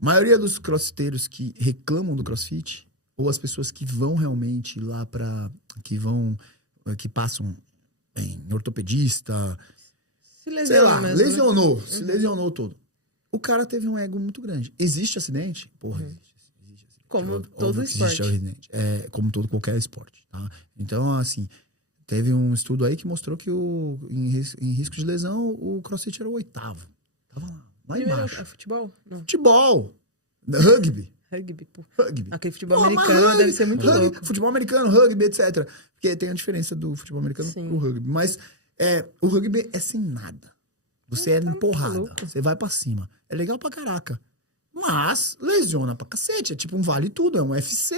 a maioria dos crossfiteiros que reclamam do CrossFit, ou as pessoas que vão realmente lá que passam em ortopedista, Se sei lá, mesmo, né? se lesionou todo. O cara teve um ego muito grande. Existe acidente? Porra, existe. Como Óbvio todo que existe esporte. acidente. Como qualquer esporte, tá? Então, assim, teve um estudo aí que mostrou que em risco de lesão, o CrossFit era o 8º. Tava lá embaixo. É futebol? Não. Futebol. Rugby. Rugby, pô. Rugby. Aquele futebol americano deve ser muito louco. Futebol americano, rugby, etc. Porque tem a diferença do futebol americano pro rugby. Mas o rugby é sem nada. Você é empurrada. Você vai pra cima. É legal pra caraca. Mas lesiona pra cacete. É tipo um vale tudo. É um UFC.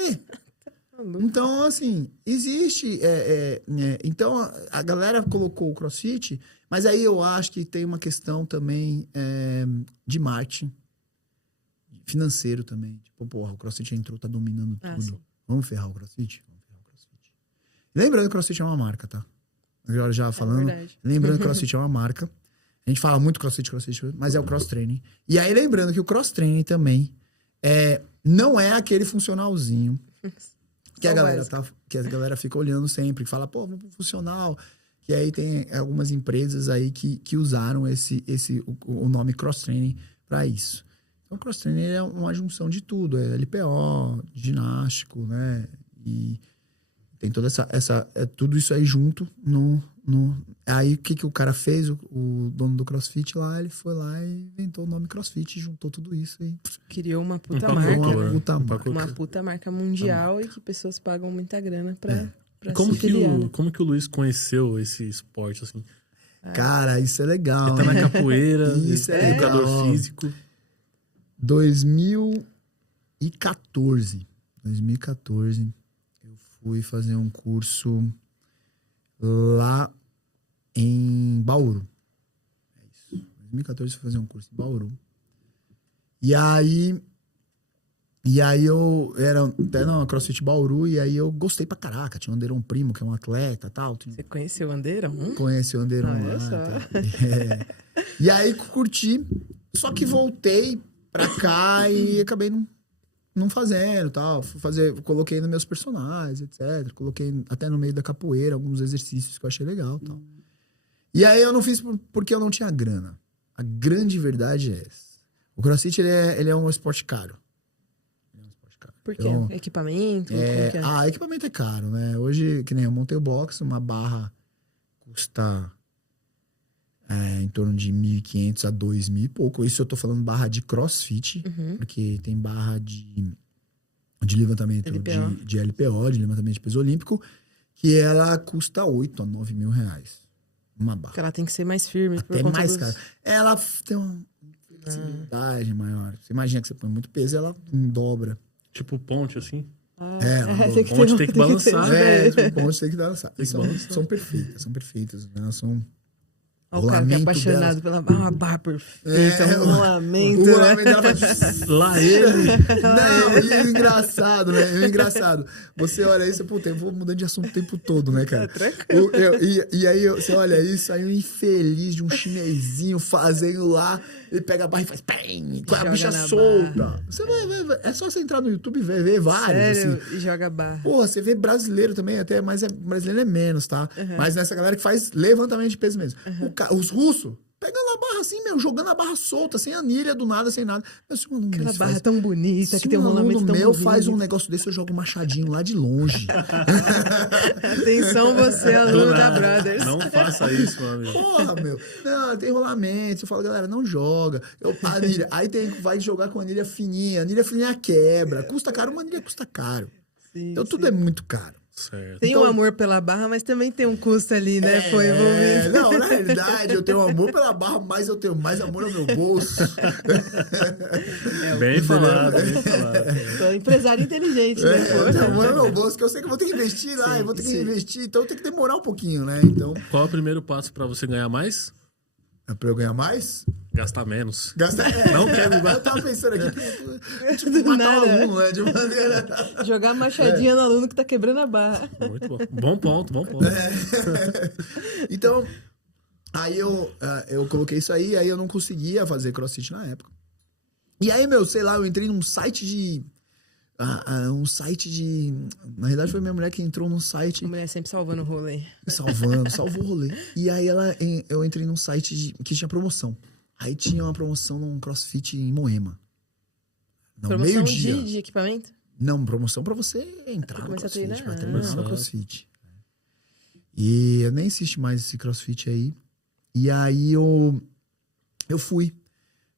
Então, assim, existe... então, a galera colocou o CrossFit, mas aí eu acho que tem uma questão também de marketing, financeiro também. Tipo, porra, o CrossFit entrou, tá dominando tudo. Vamos ferrar o CrossFit? Lembrando que o CrossFit é uma marca, tá? Agora já falando... Lembrando que o CrossFit é uma marca. A gente fala muito CrossFit, mas é o cross-training. E aí, lembrando que o cross-training também não é aquele funcionalzinho que a galera fica olhando sempre, que fala, pô, vamos pro funcional. E aí tem algumas empresas aí que usaram o nome cross-training para isso. Então, o cross-training é uma junção de tudo. É LPO, ginástico, né? E tem toda tudo isso aí junto Aí, o que o cara fez? O dono do CrossFit lá, ele foi lá e inventou o nome CrossFit, juntou tudo isso aí. Criou uma puta marca. Uma puta marca mundial e que pessoas pagam muita grana pra como se filiar. Como que o Luiz conheceu esse esporte, assim? Cara, isso é legal. Ele tá na capoeira, isso é educador legal. físico. 2014, eu fui fazer um curso lá em Bauru. É isso. Em 2014 eu fui fazer um curso em Bauru. E aí eu era até na CrossFit Bauru, e aí eu gostei pra caraca. Tinha o Anderon Primo, que é um atleta e tal. Você conheceu o Anderon? Conheci o Anderon Olha lá. só. Tá. E aí curti, só que voltei pra cá e acabei não fazendo, tal. Coloquei nos meus personagens, etc. Coloquei até no meio da capoeira alguns exercícios que eu achei legal, tal. E aí eu não fiz porque eu não tinha grana. A grande verdade é essa. O CrossFit, ele é um esporte caro. Por quê? Então, Equipamento? Como que é? Equipamento é caro, né? Hoje, que nem eu montei o box, uma barra custa em torno de 1.500 a 2.000 e pouco. Isso eu tô falando barra de CrossFit, porque tem barra de levantamento LPO. de LPO, de levantamento de peso olímpico, que ela custa 8 a 9 mil reais. Uma barra. Porque ela tem que ser mais firme. Até mais cara. Ela tem uma flexibilidade maior. Você imagina que você põe muito peso, ela dobra. Tipo ponte, assim. Ponte tem que balançar. Ponte tem que balançar. São perfeitas. Né? São Olha o cara que é apaixonado pela barra perfeita, um rolamento. O rolamento dela faz... Lá ele. Não, e é engraçado, né? É engraçado. Você olha isso, pô, eu vou mudando de assunto o tempo todo, né, cara? E aí você olha isso, aí um infeliz de um chinesinho fazendo lá, ele pega a barra e faz com a bicha solta. Você vai, é só você entrar no YouTube e ver vários. Sério? Assim. E joga barra. Porra, você vê brasileiro também, até, mas brasileiro é menos, tá? Mas nessa galera que faz levantamento de peso mesmo. Os russos, pegando a barra assim, jogando a barra solta, sem anilha, do nada, sem nada. Mas se um aluno Aquela barra tão bonita, que tem um aluno rolamento tão meu bonito. faz um negócio desse, eu jogo um machadinho lá de longe. Atenção você, aluno da Brothers. Não faça isso, meu amigo. Porra, meu. Não, tem rolamento. Eu falo, galera, não joga. Anilha. Aí vai jogar com anilha fininha. Anilha fininha quebra. Custa caro, uma anilha custa caro. Sim, então tudo é muito caro. Certo. Tem um amor pela barra, mas também tem um custo ali, né? Foi envolvido. Não, na realidade, eu tenho amor pela barra, mas eu tenho mais amor ao meu bolso. Bem falado, bem falado. Então, empresário inteligente, né? Eu tenho amor ao meu bolso, que eu sei que eu vou ter que investir lá, eu vou ter que investir, então tem que demorar um pouquinho, né? Então, qual é o primeiro passo pra você ganhar mais? pra eu ganhar mais? Gastar menos. Não quero igual. Eu tava pensando aqui, tipo, matar o aluno, né? De maneira... Jogar machadinha no aluno que tá quebrando a barra. Muito bom. Bom ponto. Então, aí eu coloquei isso aí eu não conseguia fazer CrossFit na época. E aí, sei lá, eu entrei num site de... Na verdade, foi minha mulher que entrou num site... A mulher sempre salvando o rolê. Salvou o rolê. E aí eu entrei num site que tinha promoção. Aí tinha uma promoção num CrossFit em Moema. Promoção meio-dia. De equipamento? Não, promoção pra você entrar pra no começar CrossFit, a treinar. pra treinar no CrossFit. E eu nem assisti mais esse CrossFit aí. E aí eu fui.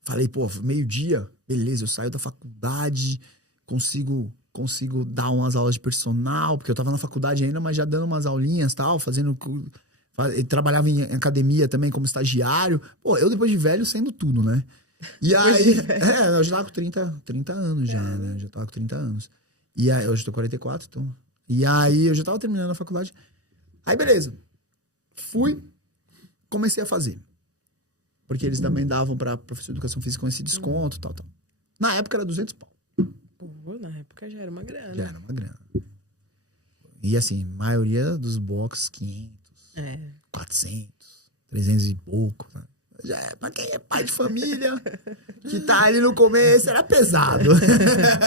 Falei, pô, meio-dia, beleza, eu saio da faculdade, consigo dar umas aulas de personal, porque eu tava na faculdade ainda, mas já dando umas aulinhas e tal, trabalhava em academia também como estagiário. Pô, eu depois de velho sendo tudo, né? E aí, eu já tava com 30 anos já, né? Já tava com 30 anos. E aí, hoje eu tô com 44, então... E aí, eu já tava terminando a faculdade. Aí, beleza. Fui, comecei a fazer. Porque eles também davam pra professor de educação física com esse desconto, tal. Na época era 200 pau. Pô, na época já era uma grana. Já era uma grana. E assim, maioria dos box, 500, 400, 300 e pouco, né? Já é, pra quem é pai de família, que tá ali no começo, era pesado.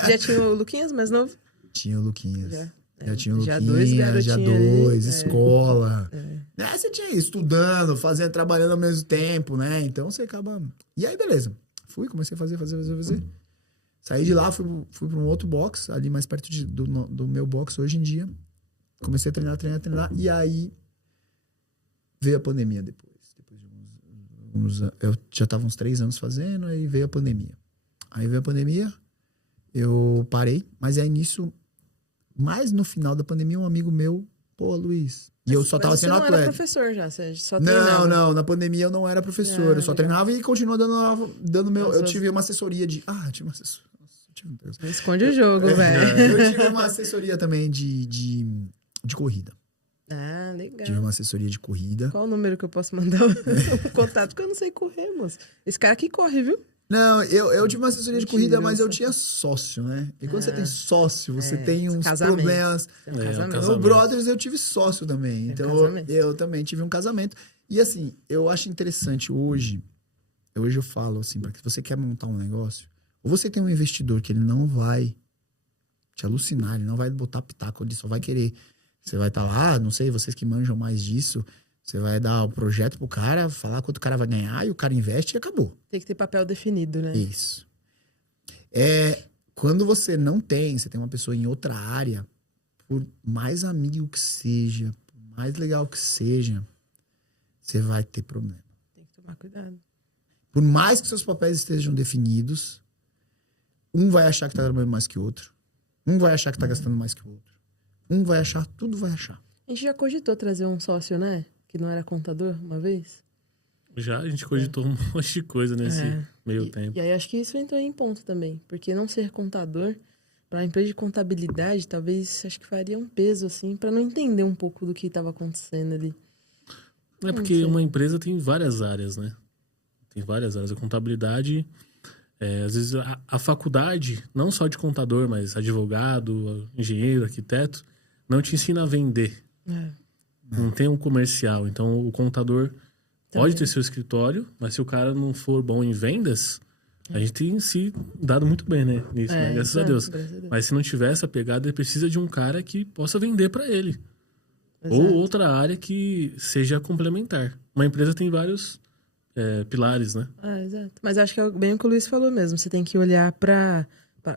Já tinha o Luquinhas mais novo? Tinha o Luquinhas. Já tinha o Já Luquinhas, já dois, ali, escola. Você tinha estudando, trabalhando ao mesmo tempo, né? Então você acaba... E aí, beleza. Comecei a fazer. Saí de lá, fui pra um outro box, ali mais perto do meu box hoje em dia. Comecei a treinar. E aí veio a pandemia depois. Eu já tava uns 3 anos fazendo, aí veio a pandemia. Eu parei, mas aí nisso, mais no final da pandemia, um amigo meu, pô, Luiz, e eu só tava sendo atleta. Você não era professor já, você só treinava? Não, na pandemia eu não era professor, eu só treinava e continuo dando meu... Eu tive uma assessoria de... tive uma assessoria. Esconde o jogo, velho. Eu tive uma assessoria também de corrida. Ah, legal. Tive uma assessoria de corrida. Qual o número que eu posso mandar o contato? Porque eu não sei correr, moço. Esse cara aqui corre, viu? Não, eu tive uma assessoria de Mentira, corrida, mas eu só. tinha sócio, né? E quando você tem sócio, você tem uns casamento. problemas. Tem um É, casamento. No casamento. Brothers eu tive sócio também. Tem um Então casamento. eu também tive um casamento. E assim, eu acho interessante hoje eu falo assim, para que você quer montar um negócio, ou você tem um investidor que ele não vai te alucinar, ele não vai botar pitaco, ele só vai querer. Você vai estar lá, não sei, vocês que manjam mais disso, você vai dar o projeto pro cara, falar quanto o cara vai ganhar e o cara investe e acabou. Tem que ter papel definido, né? Isso. Quando você não tem, você tem uma pessoa em outra área, por mais amigo que seja, por mais legal que seja, você vai ter problema. Tem que tomar cuidado. Por mais que seus papéis estejam definidos, um vai achar que tá trabalhando mais que o outro. Um vai achar que tá gastando mais que o outro. Um vai achar, tudo vai achar. A gente já cogitou trazer um sócio, né? Que não era contador, uma vez. Já a gente cogitou um monte de coisa nesse meio tempo. E aí acho que isso entrou em ponto também. Porque não ser contador, para a empresa de contabilidade, talvez, acho que faria um peso, assim, para não entender um pouco do que estava acontecendo ali. É porque uma empresa tem várias áreas, né? Tem várias áreas. A contabilidade, às vezes a faculdade, não só de contador, mas advogado, engenheiro, arquiteto, não te ensina a vender. Não tem um comercial. Então, o contador pode ter seu escritório, mas se o cara não for bom em vendas, a gente tem se dado muito bem, né? Nisso, né? Graças a Deus. Mas se não tiver essa pegada, ele precisa de um cara que possa vender para ele. Exato. Ou outra área que seja complementar. Uma empresa tem vários pilares, né? Exato. Mas acho que é bem o que o Luiz falou mesmo. Você tem que olhar para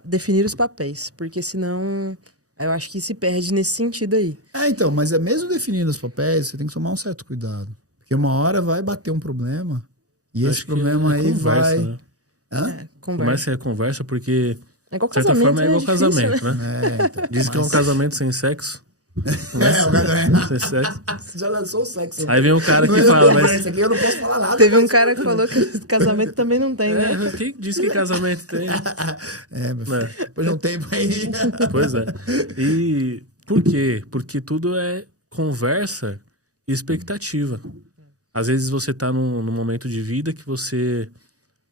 definir os papéis. Porque senão, eu acho que se perde nesse sentido aí. Então, mas mesmo definindo os papéis, você tem que tomar um certo cuidado. Porque uma hora vai bater um problema. E esse problema aí conversa, vai... né? Conversa. Começa a conversa porque, É igual de certa casamento, forma, é igual difícil, casamento, né? Então, Diz que é um casamento sem sexo. o casamento. Sem sexo. Você já lançou o sexo. Aí vem um cara que fala, mas... Isso aqui eu não posso falar nada. Teve um cara que falou que casamento também não tem, né? Quem disse que casamento tem? Meu filho. Depois de um tempo aí... Pois é. E por quê? Porque tudo é conversa e expectativa. Às vezes você tá num momento de vida que você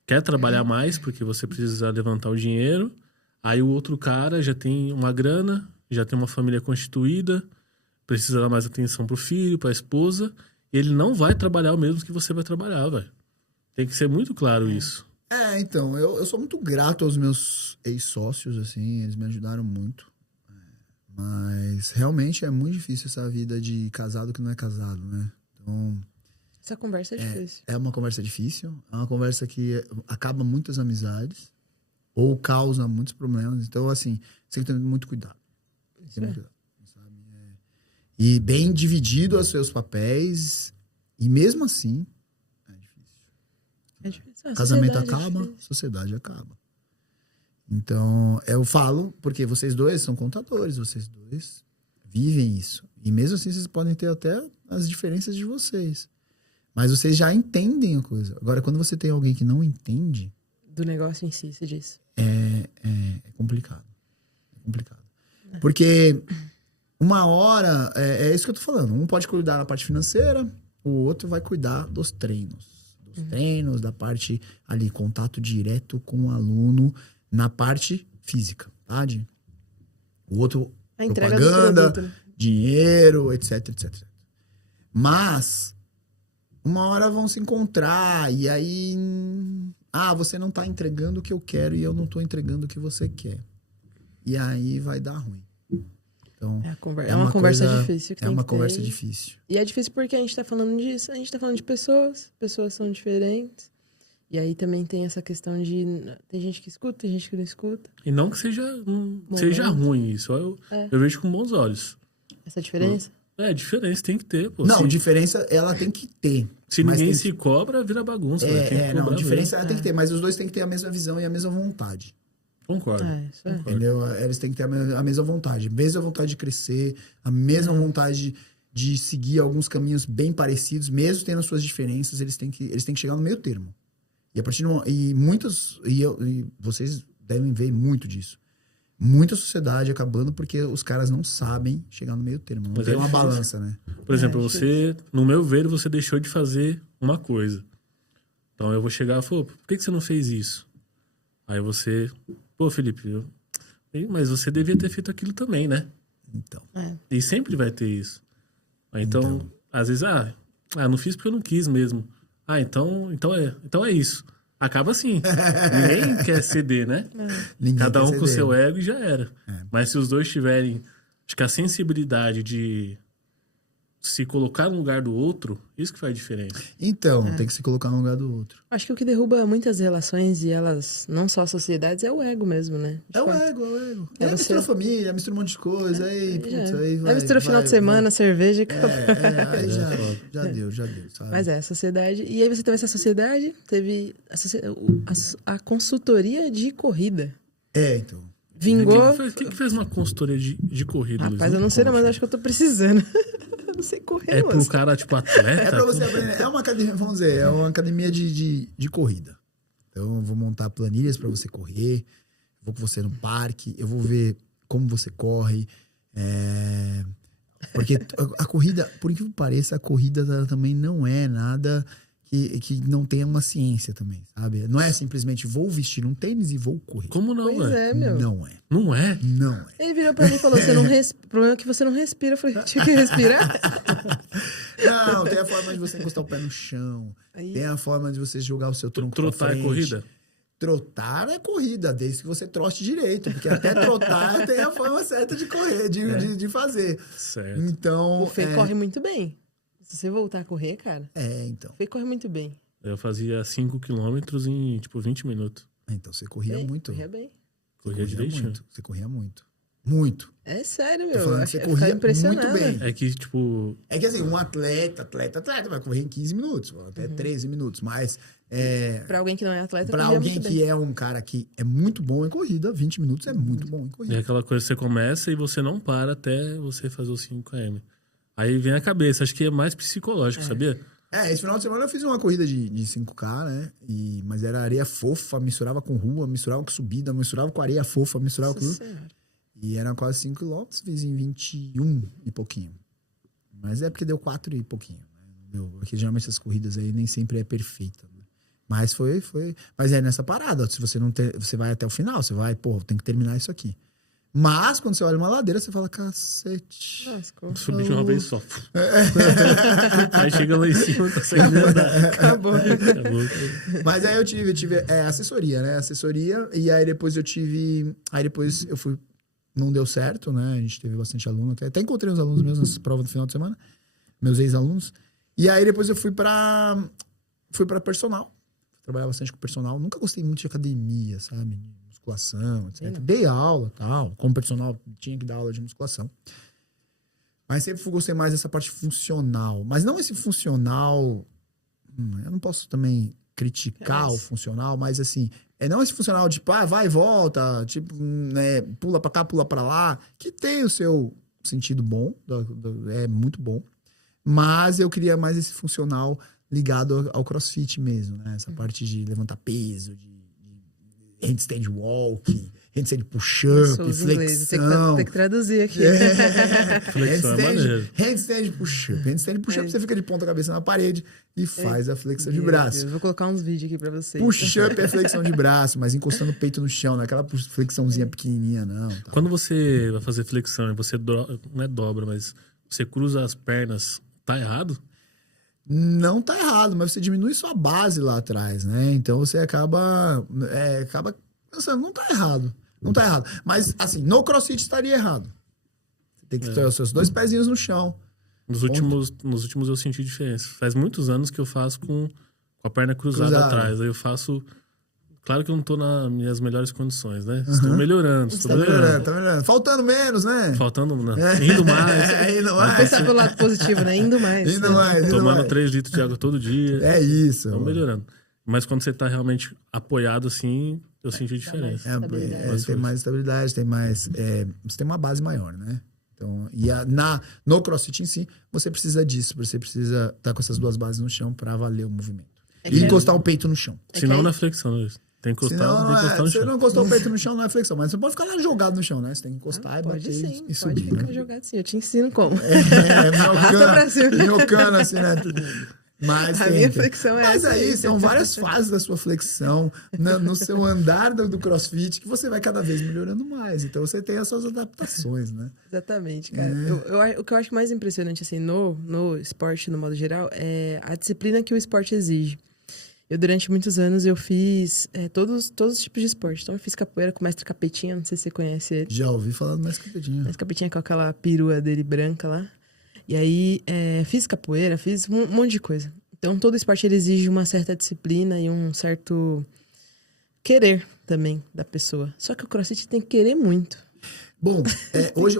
quer trabalhar mais porque você precisa levantar o dinheiro. Aí o outro cara já tem uma grana, já tem uma família constituída, precisa dar mais atenção pro filho, pra esposa. E ele não vai trabalhar o mesmo que você vai trabalhar, velho. Tem que ser muito claro isso. Então, eu sou muito grato aos meus ex-sócios, assim, eles me ajudaram muito. Mas realmente é muito difícil essa vida de casado que não é casado, né? Então, Essa conversa é difícil. é uma conversa difícil, é uma conversa que acaba muitas amizades ou causa muitos problemas. Então, assim, você tem que ter muito cuidado. Tem muito cuidado, sabe? E bem dividido os seus papéis, e mesmo assim, é difícil. É difícil. Casamento Sociedade é acaba, difícil. sociedade acaba. Então, eu falo, porque vocês dois são contadores, vocês dois vivem isso. E mesmo assim, vocês podem ter até as diferenças de vocês. Mas vocês já entendem a coisa. Agora, quando você tem alguém que não entende... Do negócio em si, se diz. É complicado. É complicado. Porque uma hora, é isso que eu tô falando. Um pode cuidar da parte financeira, o outro vai cuidar dos treinos. Dos treinos, da parte ali, contato direto com o aluno na parte física, tá? O outro, A entrega do propaganda, produto, né? dinheiro, etc, etc. Mas, uma hora vão se encontrar e aí... você não tá entregando o que eu quero e eu não tô entregando o que você quer. E aí vai dar ruim. Então, É uma conversa difícil. Que é tem uma que conversa ter. difícil. E é difícil porque a gente tá falando disso. A gente tá falando de pessoas. Pessoas são diferentes. E aí também tem essa questão de... Tem gente que escuta, tem gente que não escuta. E não que seja ruim isso. Eu vejo com bons olhos. Essa diferença. Diferença tem que ter, pô. Não, diferença ela tem que ter. Se mas ninguém tem se cobra, vira bagunça. Né? Tem que não, cobrar diferença mesmo. ela tem que ter, mas os dois têm que ter a mesma visão e a mesma vontade. Concordo. Isso é. Entendeu? Eles têm que ter a mesma vontade. A mesma vontade de crescer, a mesma vontade de seguir alguns caminhos bem parecidos, mesmo tendo as suas diferenças, eles têm que chegar no meio termo. E a partir de e vocês devem ver muito disso. Muita sociedade acabando porque os caras não sabem chegar no meio termo. Não Mas tem é uma difícil. balança, né? Por exemplo, você, no meu ver, você deixou de fazer uma coisa. Então eu vou chegar e falar, por que você não fez isso? Aí você, pô, Felipe, mas você devia ter feito aquilo também, né? Então. E sempre vai ter isso. Então, às vezes, não fiz porque eu não quis mesmo. Então é isso. Acaba assim. Ninguém quer ceder, né? Ninguém Cada quer um com o ceder. seu ego e já era. Mas se os dois tiverem, acho que a sensibilidade de se colocar no lugar do outro, isso que faz diferença. Então, tem que se colocar no lugar do outro. Acho que o que derruba muitas relações e elas, não só sociedades, é o ego mesmo, né? De É o fato. ego, é o ego. É Aí você- mistura família, mistura um monte de coisa, aí, putz, aí vai. Aí mistura final vai, de semana, cerveja e acabou. Aí já deu, sabe? Mas a sociedade. E aí você teve essa sociedade, teve a consultoria de corrida. Então. Vingou. Quem que fez uma consultoria de corrida, Luiz? Rapaz, eu não sei, não, mas acho que eu tô precisando. Eu não sei correr, É pro moço. cara, tipo, atleta? É pra você aprender. É uma academia, vamos dizer, é uma academia de corrida. Então, eu vou montar planilhas pra você correr, vou com você no parque, eu vou ver como você corre. Porque a corrida, por incrível que pareça, a corrida ela também não é nada que não tenha uma ciência também, sabe? Não é simplesmente vou vestir um tênis e vou correr. Como não, Pois é? é, meu. Não é. Não é? Não é. Ele virou pra mim e falou: o problema é que você não respira. Eu falei: tinha que respirar? Não, tem a forma de você encostar o pé no chão. Aí- Tem a forma de você jogar o seu tronco pra Trotar é frente. corrida? Trotar é corrida, desde que você trote direito. Porque até trotar tem a forma certa de correr, de fazer. Certo. Então. O Fê corre muito bem. Se você voltar a correr, cara, Então. o Fê corre muito bem. Eu fazia 5 quilômetros em, tipo, 20 minutos. Então você corria Bem, muito. corria bem. Você Corria corria direitinho. muito. Você corria muito. Muito. É sério, Tô meu. falando Eu que você fiquei corria impressionada. muito bem. É que, tipo, É que assim, um atleta vai correr em 15 minutos, ou até 13 minutos. Mas Pra alguém que não é atleta, pra corria alguém muito que bem. é um cara que é muito bom em corrida, 20 minutos é muito bom em é corrida. aquela coisa que você começa e você não para até você fazer os 5 km. Aí vem a cabeça. Acho que é mais psicológico, sabia? Esse final de semana eu fiz uma corrida de 5K, né? Mas era areia fofa, misturava com rua, misturava com subida, misturava com areia fofa, misturava com Nossa tudo. Senhora. E eram quase 5 km, fiz em 21 e pouquinho. Mas é porque deu 4 e pouquinho. Né? Porque geralmente essas corridas aí nem sempre é perfeita. Né? Mas foi. Mas é nessa parada. Se você não ter, você vai até o final, você vai, tem que terminar isso aqui. Mas quando você olha uma ladeira, você fala, cacete. Lascou. Subir de uma vez só. Aí chega lá em cima, não consegue nem andar. Acabou. Acabou. Mas aí eu tive assessoria, né? Assessoria. E aí depois eu tive. Aí depois eu fui. Não deu certo, né? A gente teve bastante aluno. Até encontrei uns alunos meus nessa prova no final de semana. Meus ex-alunos. E aí depois eu fui pra personal. Trabalhar bastante com personal. Nunca gostei muito de academia, sabe? Musculação, etc. Dei aula, tal. Como personal, tinha que dar aula de musculação. Mas sempre gostei mais dessa parte funcional. Mas não esse funcional... eu não posso também criticar o funcional, mas assim... não esse funcional de, vai e volta, tipo, né, pula pra cá, pula pra lá, que tem o seu sentido bom, é muito bom. Mas eu queria mais esse funcional ligado ao CrossFit mesmo, né? Essa parte de levantar peso, de handstand walk, handstand push-up, flexão. Tem que traduzir aqui. Flexão é maneiro. Handstand push-up. Handstand push-up, você fica de ponta cabeça na parede e faz a flexão de Meu braço. Deus, vou colocar uns vídeos aqui pra vocês. Push-up é flexão de braço, mas encostando o peito no chão, não é aquela flexãozinha pequenininha, não. Tá? Quando você vai fazer flexão e você não é dobra, mas você cruza as pernas, tá errado? Não tá errado, mas você diminui sua base lá atrás, né? Então você acaba pensando, não tá errado. Não tá errado. Mas, assim, no CrossFit estaria errado. Você tem que ter os seus 2 pezinhos no chão. Nos últimos eu senti diferença. Faz muitos anos que eu faço com a perna cruzada atrás. Aí eu faço... Claro que eu não tô nas minhas melhores condições, né? Estou melhorando, Tá melhorando. Faltando menos, né? Faltando, indo mais. Indo mais. Pensa pelo lado positivo, né? Indo mais. Indo mais. Tomando 3 litros de água todo dia. É isso. Estão melhorando. Mas quando você tá realmente apoiado assim, eu senti diferença. Tem mais estabilidade, tem mais... você tem uma base maior, né? Então, no CrossFit em si, você precisa disso. Você precisa estar com essas 2 bases no chão para valer o movimento. E encostar o peito no chão. Senão na flexão, isso. Tem que encostar, Senão, tem que encostar no você chão. não encostou o peito no chão, não é flexão. Mas você pode ficar lá jogado no chão, né? Você tem que encostar e Pode bater sim, e subir, pode ficar né? jogado sim. Eu te ensino como. Minhocando, pra cima. minhocando assim, né? Mas A tem, minha tem. flexão é Mas essa aí aí. são várias fases da sua flexão no seu andar do CrossFit que você vai cada vez melhorando mais. Então você tem as suas adaptações, né? Exatamente, cara. O que eu acho mais impressionante, assim, no esporte, no modo geral, é a disciplina que o esporte exige. Eu, durante muitos anos, eu fiz todos os tipos de esporte. Então, eu fiz capoeira com o mestre Capetinha, não sei se você conhece ele. Já ouvi falar do mais Capetinha. Mestre Capetinha com aquela perua dele branca lá. E aí, fiz capoeira, fiz um monte de coisa. Então, todo esporte ele exige uma certa disciplina e um certo querer também da pessoa. Só que o CrossFit tem que querer muito. Bom, hoje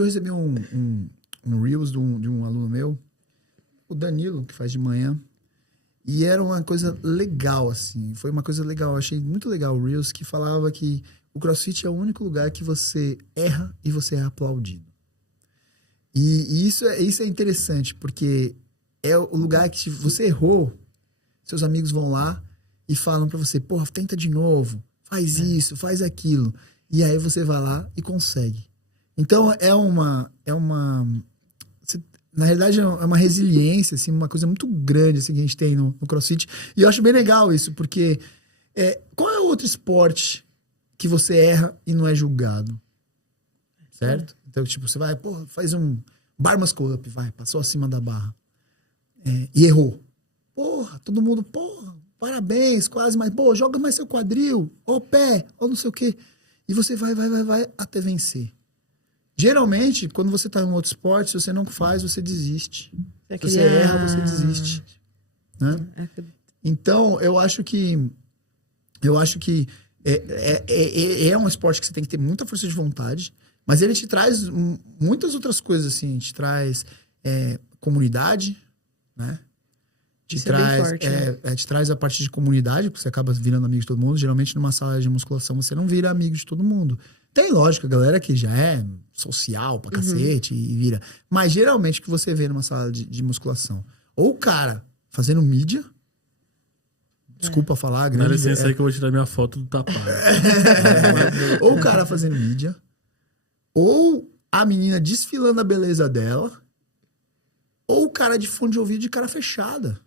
eu recebi um Reels de um aluno meu, o Danilo, que faz de manhã. E era uma coisa legal, assim. Foi uma coisa legal. Eu achei muito legal o Reels, que falava que o CrossFit é o único lugar que você erra e você é aplaudido. E isso é interessante, porque é o lugar que você errou, seus amigos vão lá e falam pra você, porra, tenta de novo, faz isso, faz aquilo. E aí você vai lá e consegue. Então na realidade é uma resiliência, assim, uma coisa muito grande assim, que a gente tem no CrossFit. E eu acho bem legal isso, porque qual é o outro esporte que você erra e não é julgado? Certo? Então, tipo, você vai, porra, faz um bar muscle up, vai, passou acima da barra. E errou. Porra, todo mundo, porra, parabéns, quase, mas, pô, joga mais seu quadril, ó o pé, ó não sei o quê. E você vai até vencer. Geralmente, quando você tá em um outro esporte, se você não faz, você desiste. Se você erra, você desiste. Né? Então, eu acho que é um esporte que você tem que ter muita força de vontade, mas ele te traz muitas outras coisas, assim. Te traz comunidade, né? Te traz a parte de comunidade, porque você acaba virando amigo de todo mundo. Geralmente, numa sala de musculação, você não vira amigo de todo mundo. Tem, lógico, a galera que já é social pra cacete e vira. Mas, geralmente, o que você vê numa sala de musculação, ou o cara fazendo mídia, desculpa falar, Dá grande... licença aí que eu vou tirar minha foto do tapado. Ou o cara fazendo mídia, ou a menina desfilando a beleza dela, ou o cara de fone de ouvido de cara fechada.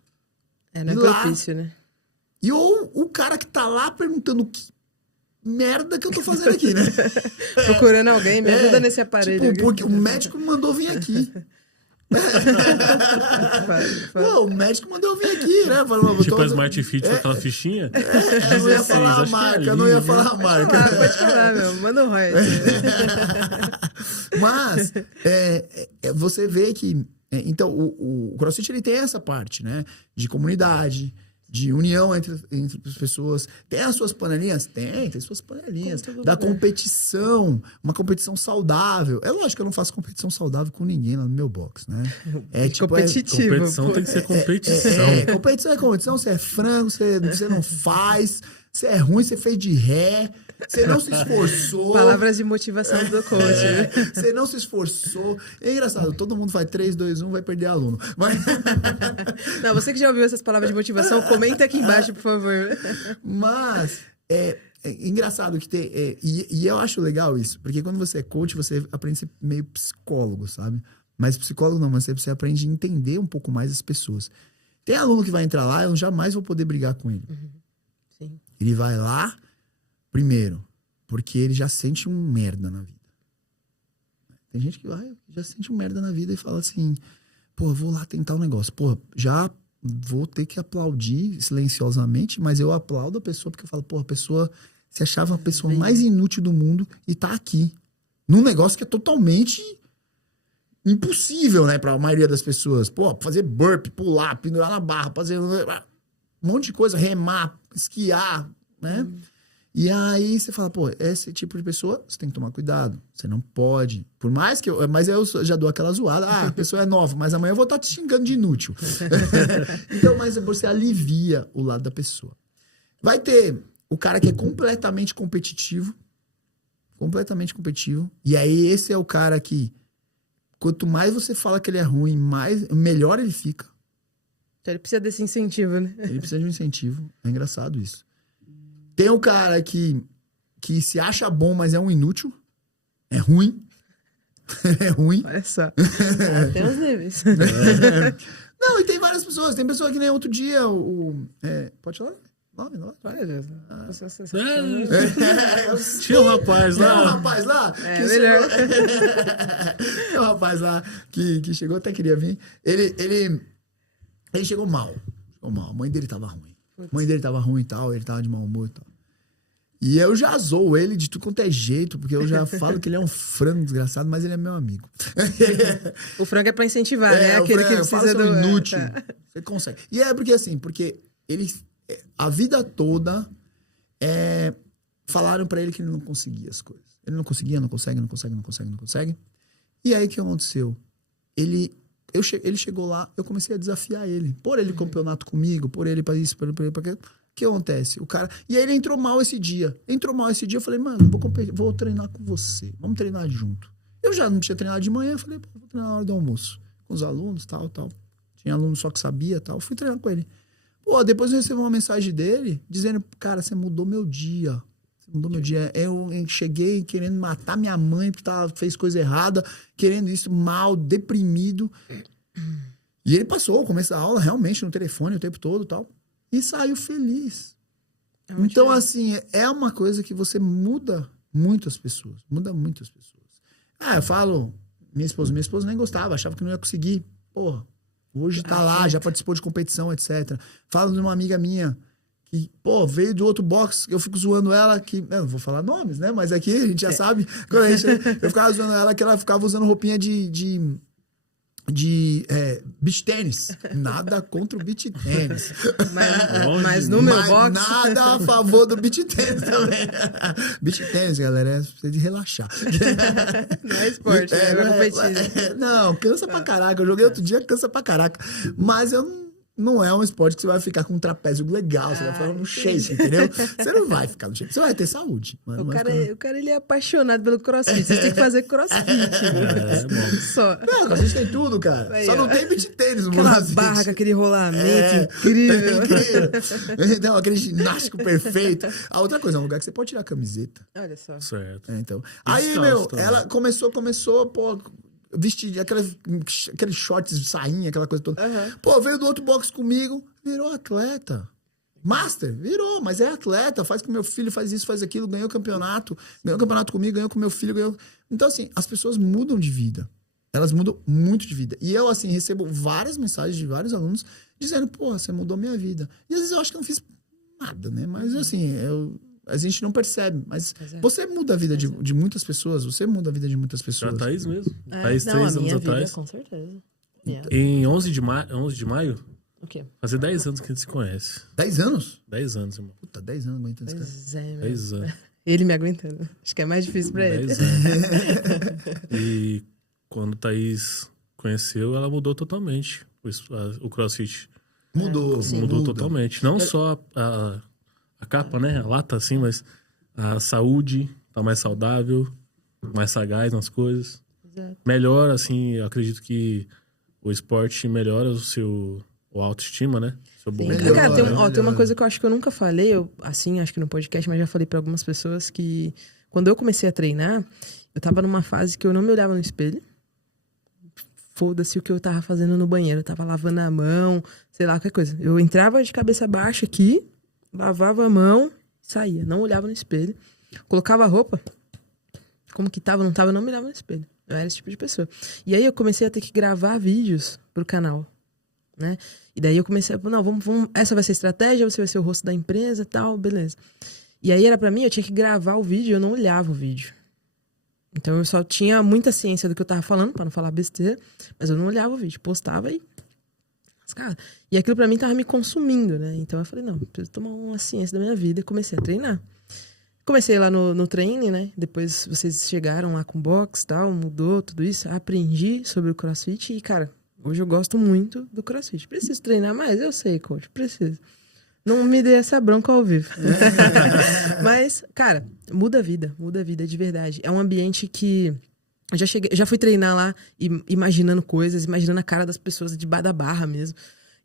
Não é propício, né? E ou o cara que tá lá perguntando que merda que eu tô fazendo aqui, né? Procurando alguém, me ajuda nesse aparelho. Tipo, porque o médico me mandou vir aqui. Pô, o médico mandou eu vir aqui, né? Falou, Tipo a Smart Fit com aquela fichinha. Eu não ia falar a marca, não ia falar a marca. Pode falar, meu. Manda um royalty. Mas, você vê que... então, o CrossFit, ele tem essa parte, né? De comunidade, de união entre as pessoas. Tem as suas panelinhas? Tem suas panelinhas. Da competição, uma competição saudável. É lógico que eu não faço competição saudável com ninguém lá no meu box, né? Competitivo. Competição tem que ser competição. Competição é competição. Você é frango, você não faz. Você é ruim, você fez de ré. Você não se esforçou. Palavras de motivação do coach. Né? Você não se esforçou. É engraçado, todo mundo vai 3, 2, 1, vai perder aluno. Mas... Não, você que já ouviu essas palavras de motivação, comenta aqui embaixo, por favor. Mas é engraçado que tem... E eu acho legal isso, porque quando você é coach, você aprende a ser meio psicólogo, sabe? Mas psicólogo não, mas você aprende a entender um pouco mais as pessoas. Tem aluno que vai entrar lá, eu jamais vou poder brigar com ele. Sim. Ele vai lá, primeiro, porque ele já sente um merda na vida. Tem gente que vai, já sente um merda na vida e fala assim, pô, vou lá tentar um negócio. Pô, já vou ter que aplaudir silenciosamente, mas eu aplaudo a pessoa porque eu falo, pô, a pessoa se achava a pessoa mais inútil do mundo e tá aqui. Num negócio que é totalmente impossível, né, pra maioria das pessoas. Pô, fazer burpee, pular, pendurar na barra, fazer um monte de coisa, remar, esquiar, né? E aí você fala, pô, esse tipo de pessoa, você tem que tomar cuidado. Você não pode. Por mais que mas eu já dou aquela zoada. Ah, a pessoa é nova, mas amanhã eu vou estar te xingando de inútil. Então, mas você alivia o lado da pessoa. Vai ter o cara que é completamente competitivo. Completamente competitivo. E aí esse é o cara que, quanto mais você fala que ele é ruim, melhor ele fica. Então ele precisa desse incentivo, né? Ele precisa de um incentivo. É engraçado isso. Tem o cara que se acha bom, mas é um inútil. É ruim. É ruim. Olha só. Tem uns níveis. Não, e tem várias pessoas. Tem pessoa que nem outro dia, pode falar? Nome? Tinha um rapaz lá. Tinha um rapaz lá. Tinha um rapaz lá que chegou, até queria vir. Ele chegou mal. A mãe dele tava ruim. E tal, ele tava de mau humor e tal. E eu já zoo ele de tudo quanto é jeito, porque eu já falo que ele é um frango desgraçado, mas ele é meu amigo. O frango é pra incentivar, né? Aquele que precisa do... inútil. Você consegue. E é porque ele... A vida toda falaram pra ele que ele não conseguia as coisas. Ele não conseguia, não consegue. E aí o que aconteceu? Ele chegou lá, eu comecei a desafiar ele. Por ele campeonato comigo, por ele pra isso, por ele pra aquilo. O que acontece? O cara... E aí ele entrou mal esse dia. Eu falei, mano, vou treinar com você. Vamos treinar junto. Eu já não tinha treinado de manhã, eu falei, vou treinar na hora do almoço. Com os alunos, tal. Tinha aluno só que sabia, tal. Fui treinar com ele. Pô, depois eu recebi uma mensagem dele, dizendo, cara, você mudou meu dia. Eu cheguei querendo matar minha mãe, porque fez coisa errada, querendo isso, mal, deprimido. E ele passou o começo da aula, realmente, no telefone o tempo todo e tal. E saiu feliz. Então, assim, é uma coisa que você muda muito as pessoas. Eu falo, minha esposa nem gostava, achava que não ia conseguir. Porra, hoje tá lá, já participou de competição, etc. Falo de uma amiga minha que, veio do outro box, eu fico zoando ela, que... Eu não vou falar nomes, né? Mas aqui a gente já sabe. Eu ficava zoando ela que ela ficava usando roupinha de beach tênis. Nada contra o beach tênis. Mas no meu box... Nada a favor do beach tênis também. Beach tênis, galera, precisa de relaxar. Não é esporte, é competir. Não, cansa pra caraca. Eu joguei outro dia, cansa pra caraca. Mas não é um esporte que você vai ficar com um trapézio legal, você vai ficar um shape, entendeu? Você não vai ficar no shape, você vai ter saúde. O cara, ele é apaixonado pelo crossfit, você tem que fazer crossfit. Só. Não, crossfit tem tudo, cara. Aí, só não tem beach tênis no mundo. Aquela barra com aquele rolamento incrível. Então, aquele ginástico perfeito. A outra coisa, é um lugar que você pode tirar a camiseta. Olha só. Certo. Então. Aí, ela começou, vestir aqueles shorts de sainha, aquela coisa toda. Veio do outro box comigo, virou atleta. Master, virou, mas é atleta, faz com meu filho, faz isso, faz aquilo, ganhou campeonato comigo, ganhou com meu filho, ganhou... Então, assim, as pessoas mudam de vida. Elas mudam muito de vida. E eu, assim, recebo várias mensagens de vários alunos dizendo, você mudou minha vida. E às vezes eu acho que eu não fiz nada, né? Mas, assim, a gente não percebe, mas você muda a vida de muitas pessoas, Já Thaís mesmo. Thaís, não, 3 a minha anos vida, atrás. com certeza. Em 11 de maio, o quê? fazer 10 anos que a gente se conhece. 10 anos? 10 anos, irmão. Puta, 10 anos aguentando esse cara. Pois é, 10 anos. Ele me aguentando. Acho que é mais difícil pra ele. 10 anos. E quando Thaís conheceu, ela mudou totalmente o CrossFit. Mudou Totalmente. Não só a capa, né? A lata, assim, mas a saúde tá mais saudável, mais sagaz nas coisas. Exato. Melhora, assim, eu acredito que o esporte melhora o autoestima, né? Seu bom humor. Cara, tem uma coisa que eu acho que eu nunca falei, acho que no podcast, mas já falei pra algumas pessoas que quando eu comecei a treinar, eu tava numa fase que eu não me olhava no espelho. Foda-se o que eu tava fazendo no banheiro. Eu tava lavando a mão, sei lá, qualquer coisa. Eu entrava de cabeça baixa aqui, lavava a mão, saía. Não olhava no espelho. Colocava a roupa, como que tava, não tava, não me olhava no espelho. Eu era esse tipo de pessoa. E aí eu comecei a ter que gravar vídeos pro canal, né? E daí eu comecei a... Não, vamos, essa vai ser a estratégia, você vai ser o rosto da empresa e tal, beleza. E aí era pra mim, eu tinha que gravar o vídeo, eu não olhava o vídeo. Então eu só tinha muita ciência do que eu tava falando, pra não falar besteira, mas eu não olhava o vídeo, postava e... E aquilo pra mim tava me consumindo, né? Então eu falei, não, preciso tomar uma ciência da minha vida e comecei a treinar. Comecei lá no training, né? Depois vocês chegaram lá com box e tal, mudou tudo isso. Aprendi sobre o CrossFit e, cara, hoje eu gosto muito do CrossFit. Preciso treinar mais? Eu sei, coach, preciso. Não me dê essa bronca ao vivo. Mas, cara, muda a vida de verdade. É um ambiente que... Eu já fui treinar lá imaginando coisas, imaginando a cara das pessoas de da barra mesmo.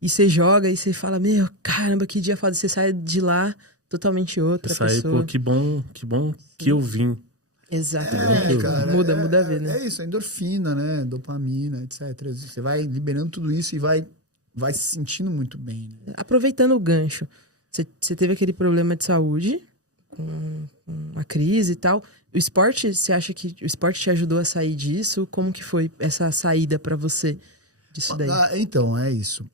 E você joga e você fala, meu, caramba, que dia foda. Você sai de lá totalmente outra Isso aí, pessoa. pô, que bom que eu vim. Exatamente. Cara, muda a vida, né? É isso, a endorfina, né? Dopamina, etc. Você vai liberando tudo isso e vai se sentindo muito bem, né? Aproveitando o gancho, você teve aquele problema de saúde, com uma crise e tal. O esporte, você acha que o esporte te ajudou a sair disso? Como que foi essa saída pra você disso daí? Então, é isso.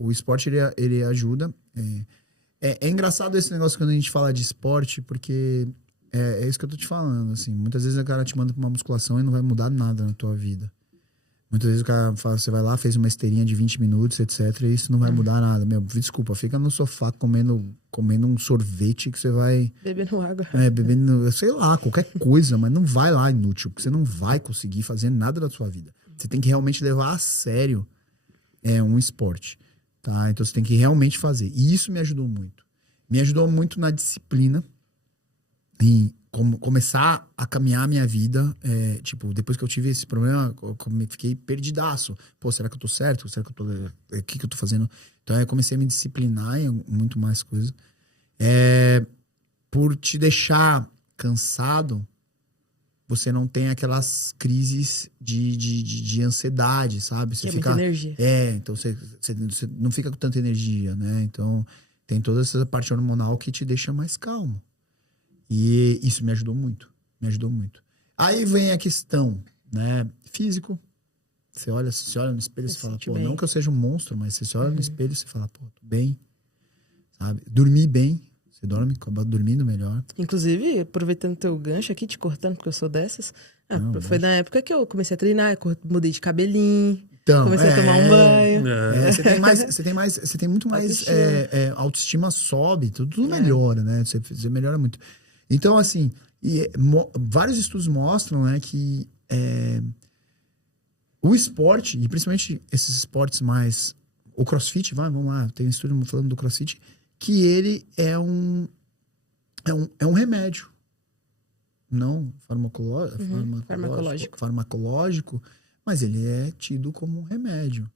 O esporte, ele ajuda. É engraçado esse negócio quando a gente fala de esporte, porque é isso que eu tô te falando, assim. Muitas vezes o cara te manda pra uma musculação e não vai mudar nada na tua vida. Muitas vezes o cara fala, você vai lá, fez uma esteirinha de 20 minutos, etc. E isso não vai mudar nada. Meu, desculpa, fica no sofá comendo um sorvete que você vai... Bebendo água. Bebendo, sei lá, qualquer coisa, mas não vai lá inútil, porque você não vai conseguir fazer nada da sua vida. Você tem que realmente levar a sério um esporte, tá? Então você tem que realmente fazer. E isso me ajudou muito. Me ajudou muito na disciplina, em começar a caminhar a minha vida. Tipo, depois que eu tive esse problema, eu fiquei perdidaço. Pô, será que eu tô certo? Será que eu tô... O que eu tô fazendo? Então eu comecei a me disciplinar em muito mais coisas. Por te deixar cansado, você não tem aquelas crises de ansiedade, sabe? Você Que é fica... muita energia. Então você não fica com tanta energia, né? Então tem toda essa parte hormonal que te deixa mais calmo. E isso me ajudou muito. Me ajudou muito. Aí vem a questão, né? Físico. Você olha no espelho e fala, pô, não que eu seja um monstro, mas você olha no espelho e você fala, pô, tô bem. Sabe? Dormir bem. Você dorme, acaba dormindo melhor. Inclusive, aproveitando teu gancho aqui, te cortando, porque eu sou dessas. Não, foi na época que eu comecei a treinar, mudei de cabelinho, Então, comecei a tomar um banho. Você tem muito mais autoestima sobe, tudo melhora, né? Você melhora muito. Então, assim, vários estudos mostram, né, que o esporte, e principalmente esses esportes mais... O CrossFit, vamos lá, tem um estudo falando do CrossFit, que ele é um remédio. Não farmacológico, mas ele é tido como um remédio.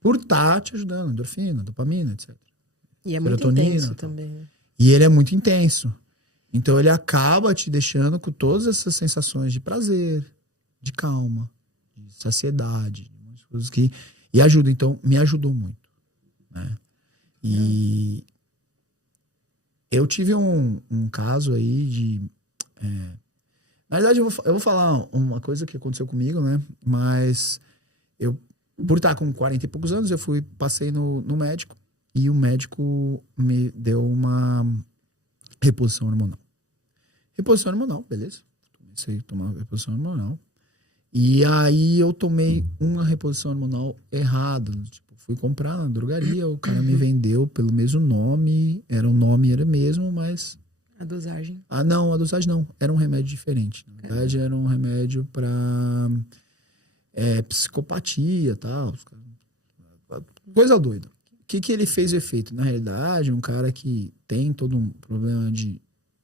Por estar te ajudando, endorfina, dopamina, etc. E é muito serotonina, intenso também. Né? E ele é muito intenso. Então ele acaba te deixando com todas essas sensações de prazer, de calma, de saciedade, de muitas coisas que... E ajuda, então, me ajudou muito. Né? E eu tive um caso aí de... Na verdade, eu vou falar uma coisa que aconteceu comigo, né? Mas eu, por estar com 40 e poucos anos, eu passei no médico e o médico me deu uma reposição hormonal. Reposição hormonal, beleza. Comecei a tomar reposição hormonal. E aí eu tomei uma reposição hormonal errada. Tipo, fui comprar na drogaria, o cara me vendeu pelo mesmo nome. O nome era mesmo, mas... A dosagem? Não, a dosagem não. Era um remédio diferente. Na verdade, era um remédio para psicopatia e tal. Coisa doida. O que ele fez o efeito? Na realidade, um cara que tem todo um problema de...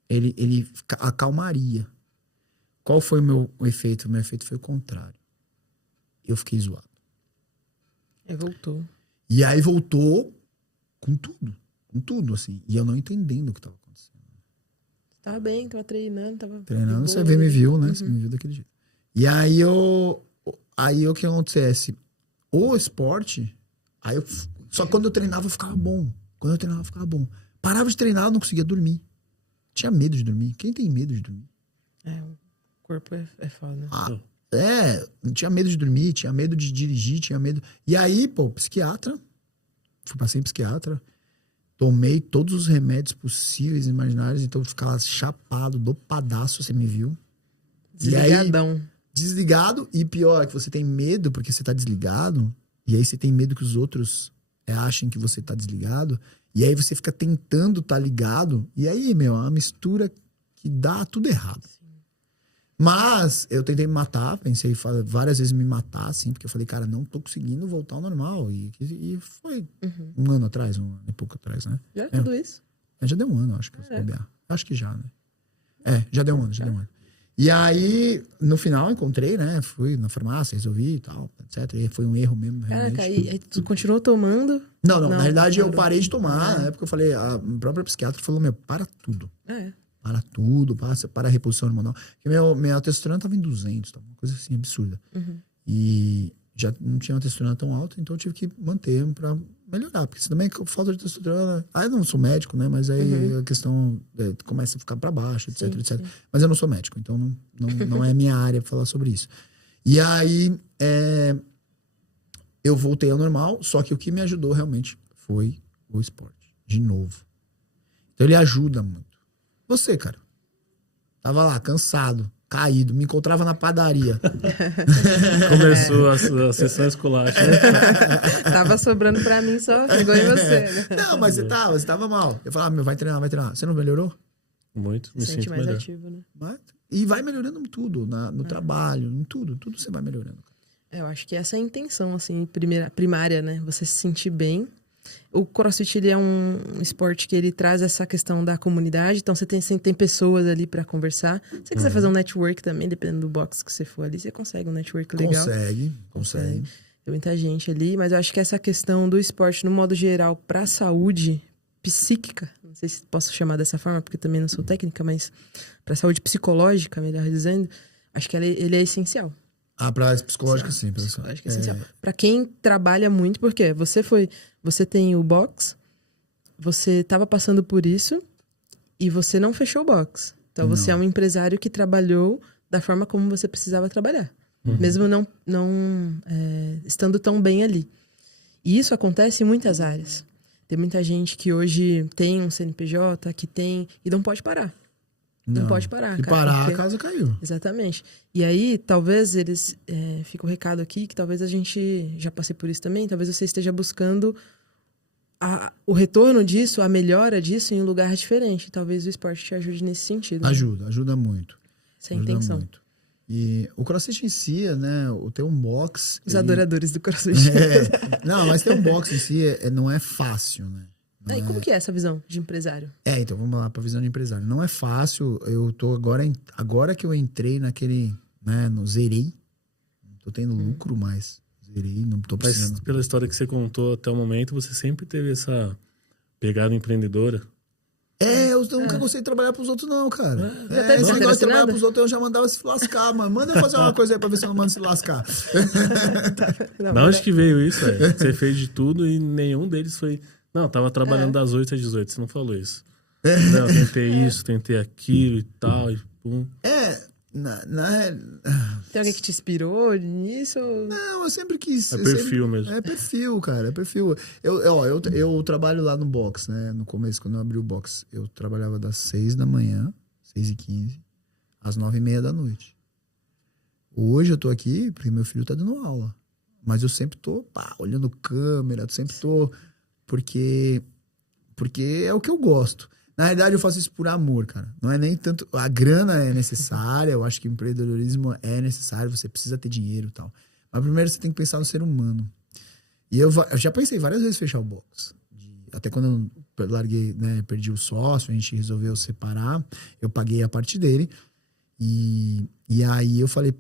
Ele acalmaria. Qual foi o efeito? O meu efeito foi o contrário. Eu fiquei zoado. Voltou. E aí voltou com tudo, assim. E eu não entendendo o que estava acontecendo. Tava bem, tava treinando, Treinando, você me viu, né? Você me viu daquele jeito. E aí o que acontece? O esporte, só quando eu treinava eu ficava bom. Parava de treinar, eu não conseguia dormir. Tinha medo de dormir. Quem tem medo de dormir? O corpo é foda. Tinha medo de dormir, tinha medo de dirigir, tinha medo... E aí, pô, psiquiatra. Passei em psiquiatra. Tomei todos os remédios possíveis e imaginários. Então eu ficava chapado, dopadaço, você me viu. Desligadão. E aí, desligado. E pior, que você tem medo porque você tá desligado. E aí você tem medo que os outros achem que você tá desligado. E aí você fica tentando tá ligado. E aí, meu, é uma mistura que dá tudo errado. Mas eu tentei me matar, pensei várias vezes em me matar, assim, porque eu falei, cara, não tô conseguindo voltar ao normal. E foi um ano atrás, um ano e pouco atrás, né? Já tudo isso? Já deu um ano, acho que eu vou bobear. Acho que já, né? Já deu um ano, E aí, no final, encontrei, né? Fui na farmácia, resolvi e tal, etc. E foi um erro mesmo, realmente. Caraca, aí tu continuou tomando? Não, na realidade eu parou. parei de tomar. Na época eu falei, a própria psiquiatra falou, para tudo. É. Para tudo, para a reposição hormonal. Porque minha testosterona tava em 200, tá? Uma coisa assim, absurda. E já não tinha uma testosterona tão alta, então eu tive que manter pra melhorar. Porque senão também falta de testosterona... eu não sou médico, né? Mas aí a questão começa a ficar pra baixo, etc, etc. Sim. Mas eu não sou médico, então não é minha área falar sobre isso. E aí, eu voltei ao normal, só que o que me ajudou realmente foi o esporte. De novo. Então ele ajuda muito. Você, cara, tava lá, cansado, caído, me encontrava na padaria. Começou a sessão escolar. Tava sobrando pra mim só, chegou em você, né? Não, mas você tava mal. Eu falava, vai treinar. Você não melhorou? Muito, me sente sinto mais melhor. ativo, né? E vai melhorando em tudo, no trabalho, em tudo você vai melhorando. Eu acho que essa é a intenção, assim, primária, né? Você se sentir bem. O CrossFit, ele é um esporte que ele traz essa questão da comunidade, então você tem pessoas ali pra conversar. Se você quiser fazer um network também, dependendo do box que você for ali, você consegue um network legal. Consegue. Tem muita gente ali, mas eu acho que essa questão do esporte, no modo geral, pra saúde psíquica, não sei se posso chamar dessa forma, porque também não sou técnica, mas pra saúde psicológica, melhor dizendo, acho que ele é essencial. Pra psicológica, sim. Psicológica é essencial. Pra quem trabalha muito, porque você tem o box, você tava passando por isso e você não fechou o box. Então você é um empresário que trabalhou da forma como você precisava trabalhar. Mesmo não estando tão bem ali. E isso acontece em muitas áreas. Tem muita gente que hoje tem um CNPJ, que tem... E não pode parar. Não pode parar. Se parar, a casa caiu. Exatamente. E aí, talvez eles... fica o recado aqui, que talvez a gente... Já passei por isso também. Talvez você esteja buscando o retorno disso, a melhora disso em um lugar diferente. Talvez o esporte te ajude nesse sentido. Ajuda muito. Essa é a intenção. Muito. E o CrossFit em si, né? Ter um box... Os adoradores do CrossFit. Não, mas ter um box em si não é fácil, né? E como que é essa visão de empresário? Então vamos lá pra visão de empresário. Não é fácil. Eu tô agora que eu entrei naquele, né, zerei. Não tô tendo lucro, mas zerei, não tô precisando. Mas pela história que você contou até o momento, você sempre teve essa pegada empreendedora. Eu nunca gostei de trabalhar pros outros, não, cara. Esse negócio de trabalhar pros outros, eu já mandava se lascar, mano. Manda eu fazer uma coisa aí pra ver se eu não mando se lascar. Da onde que veio isso, velho? Você fez de tudo e nenhum deles foi... Não, tava trabalhando das 8 às 18, você não falou isso. Não, tentei isso, tentei aquilo e tal, e pum. Tem alguém que te inspirou nisso? Não, eu sempre quis. É perfil mesmo. É perfil, cara, é perfil. Eu trabalho lá no box, né? No começo, quando eu abri o box, eu trabalhava das 6 da manhã, 6h15, às 9h30 da noite. Hoje eu tô aqui porque meu filho tá dando aula. Mas eu sempre tô olhando câmera, sempre tô... Porque é o que eu gosto. Na realidade, eu faço isso por amor, cara. Não é nem tanto... A grana é necessária, eu acho que o empreendedorismo é necessário, você precisa ter dinheiro e tal. Mas primeiro você tem que pensar no ser humano. E eu já pensei várias vezes em fechar o box. Até quando eu larguei, né, perdi o sócio, a gente resolveu separar, eu paguei a parte dele. E aí eu falei,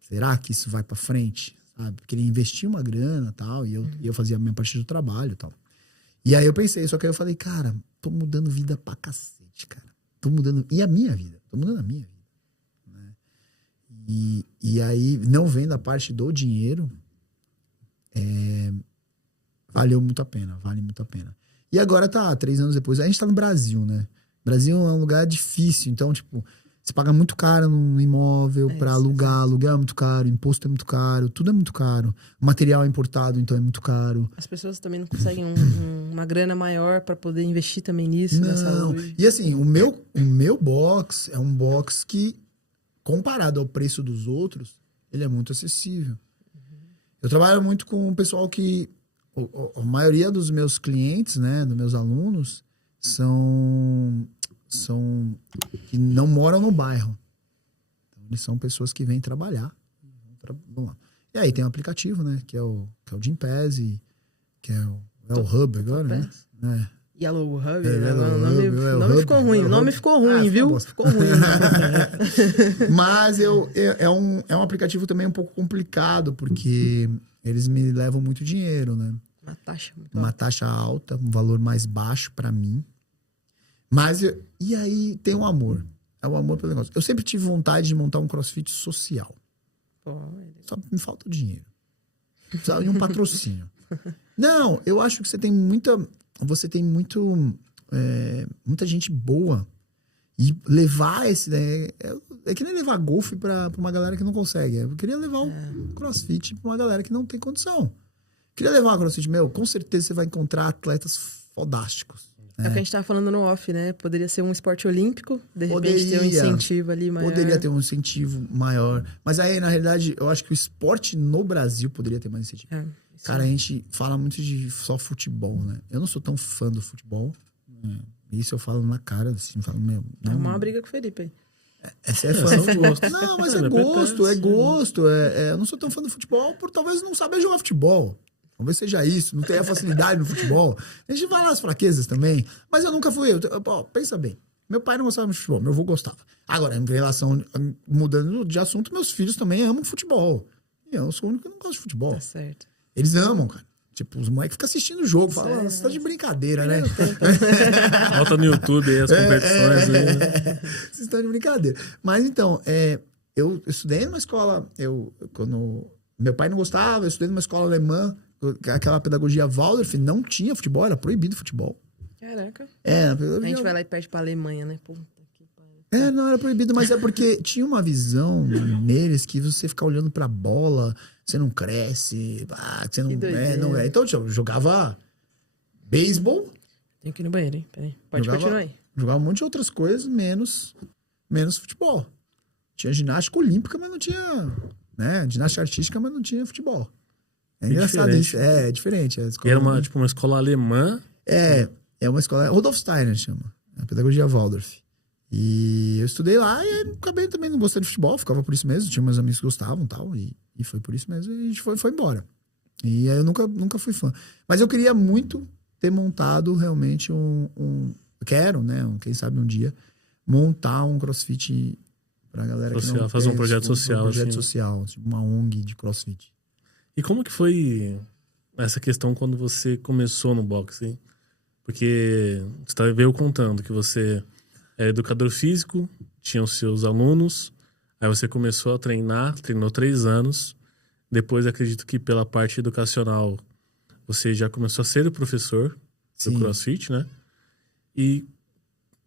será que isso vai pra frente? Sabe? Porque ele investia uma grana e tal, e eu fazia a minha parte do trabalho e tal. E aí eu pensei, só que aí eu falei, cara, tô mudando vida pra cacete, cara. Tô mudando, e a minha vida? Tô mudando a minha vida. Né? E aí, não vendo a parte do dinheiro, valeu muito a pena, vale muito a pena. E agora 3 anos depois, a gente tá no Brasil, né? Brasil é um lugar difícil, então, tipo... Você paga muito caro num imóvel pra alugar. Aluguel é muito caro, imposto é muito caro, tudo é muito caro. O material é importado, então é muito caro. As pessoas também não conseguem uma grana maior pra poder investir também nisso, na saúde. E assim, o meu box é um box que, comparado ao preço dos outros, ele é muito acessível. Eu trabalho muito com o pessoal que... A maioria dos meus clientes, né, dos meus alunos, são que não moram no bairro. Então, eles são pessoas que vêm trabalhar. Vamos lá. E aí tem um aplicativo, né? Que é o Gympass, que é o Hub agora, né? Yellow Hub, Yellow o nome, Hub, nome ficou ruim. O nome ficou ruim, viu? Ficou ruim. Mas é um aplicativo também um pouco complicado, porque eles me levam muito dinheiro, né? Uma taxa alta, um valor mais baixo pra mim. Mas, e aí tem um amor. É o amor pelo negócio. Eu sempre tive vontade de montar um CrossFit social. Só me falta o dinheiro. Precisava de um patrocínio. Não, eu acho que você tem muita gente boa. E levar esse... Né, é que nem levar golfe pra uma galera que não consegue. Eu queria levar um CrossFit pra uma galera que não tem condição. Queria levar um CrossFit, com certeza você vai encontrar atletas fodásticos. É o que a gente tava falando no off, né? Poderia ser um esporte olímpico, de repente ter um incentivo ali maior. Poderia ter um incentivo maior. Mas aí, na realidade, eu acho que o esporte no Brasil poderia ter mais incentivo. Cara, a gente fala muito de só futebol, né? Eu não sou tão fã do futebol. Isso eu falo na cara, assim, falo, não... Arrumar uma briga com o Felipe aí. Você é fã do gosto. Não, mas é gosto. Eu não sou tão fã do futebol por talvez não saber jogar futebol. Talvez seja isso, não tenha facilidade no futebol. A gente vai lá as fraquezas também. Mas eu nunca fui. Pensa bem. Meu pai não gostava de futebol, meu avô gostava. Agora, em relação, mudando de assunto, meus filhos também amam futebol. E eu sou o único que não gosta de futebol. Tá certo. Eles amam, cara. Tipo, os moleques ficam assistindo o jogo. Falam, você tá de brincadeira, né? Bota no YouTube aí as competições. Vocês estão de brincadeira. Mas então, eu estudei numa escola... Quando meu pai não gostava, eu estudei numa escola alemã. Aquela pedagogia Waldorf, não tinha futebol, era proibido futebol. Caraca. A gente vai lá e perde pra Alemanha, né? Puta que pariu. Não era proibido, mas é porque tinha uma visão neles que você ficar olhando pra bola, você não cresce, você não é. Então, eu jogava beisebol. Tem que ir no banheiro, hein? Peraí. Pode continuar aí. Jogava um monte de outras coisas, menos futebol. Tinha ginástica olímpica, mas não tinha... Né? Ginástica artística, mas não tinha futebol. É engraçado isso. É diferente. Era uma escola alemã. É uma escola... Rudolf Steiner chama. A pedagogia Waldorf. E eu estudei lá e acabei também não gostando de futebol. Ficava por isso mesmo. Tinha meus amigos que gostavam e tal. E foi por isso mesmo. E a gente foi embora. E aí eu nunca fui fã. Mas eu queria muito ter montado realmente quero, né? Quem sabe um dia, montar um CrossFit pra galera social, que não fazer um projeto social. Um projeto social. Tipo uma ONG de CrossFit. E como que foi essa questão quando você começou no boxe, hein? Porque você veio contando que você é educador físico, tinha os seus alunos, aí você começou a treinou 3 anos, depois acredito que pela parte educacional você já começou a ser o professor do CrossFit, né? E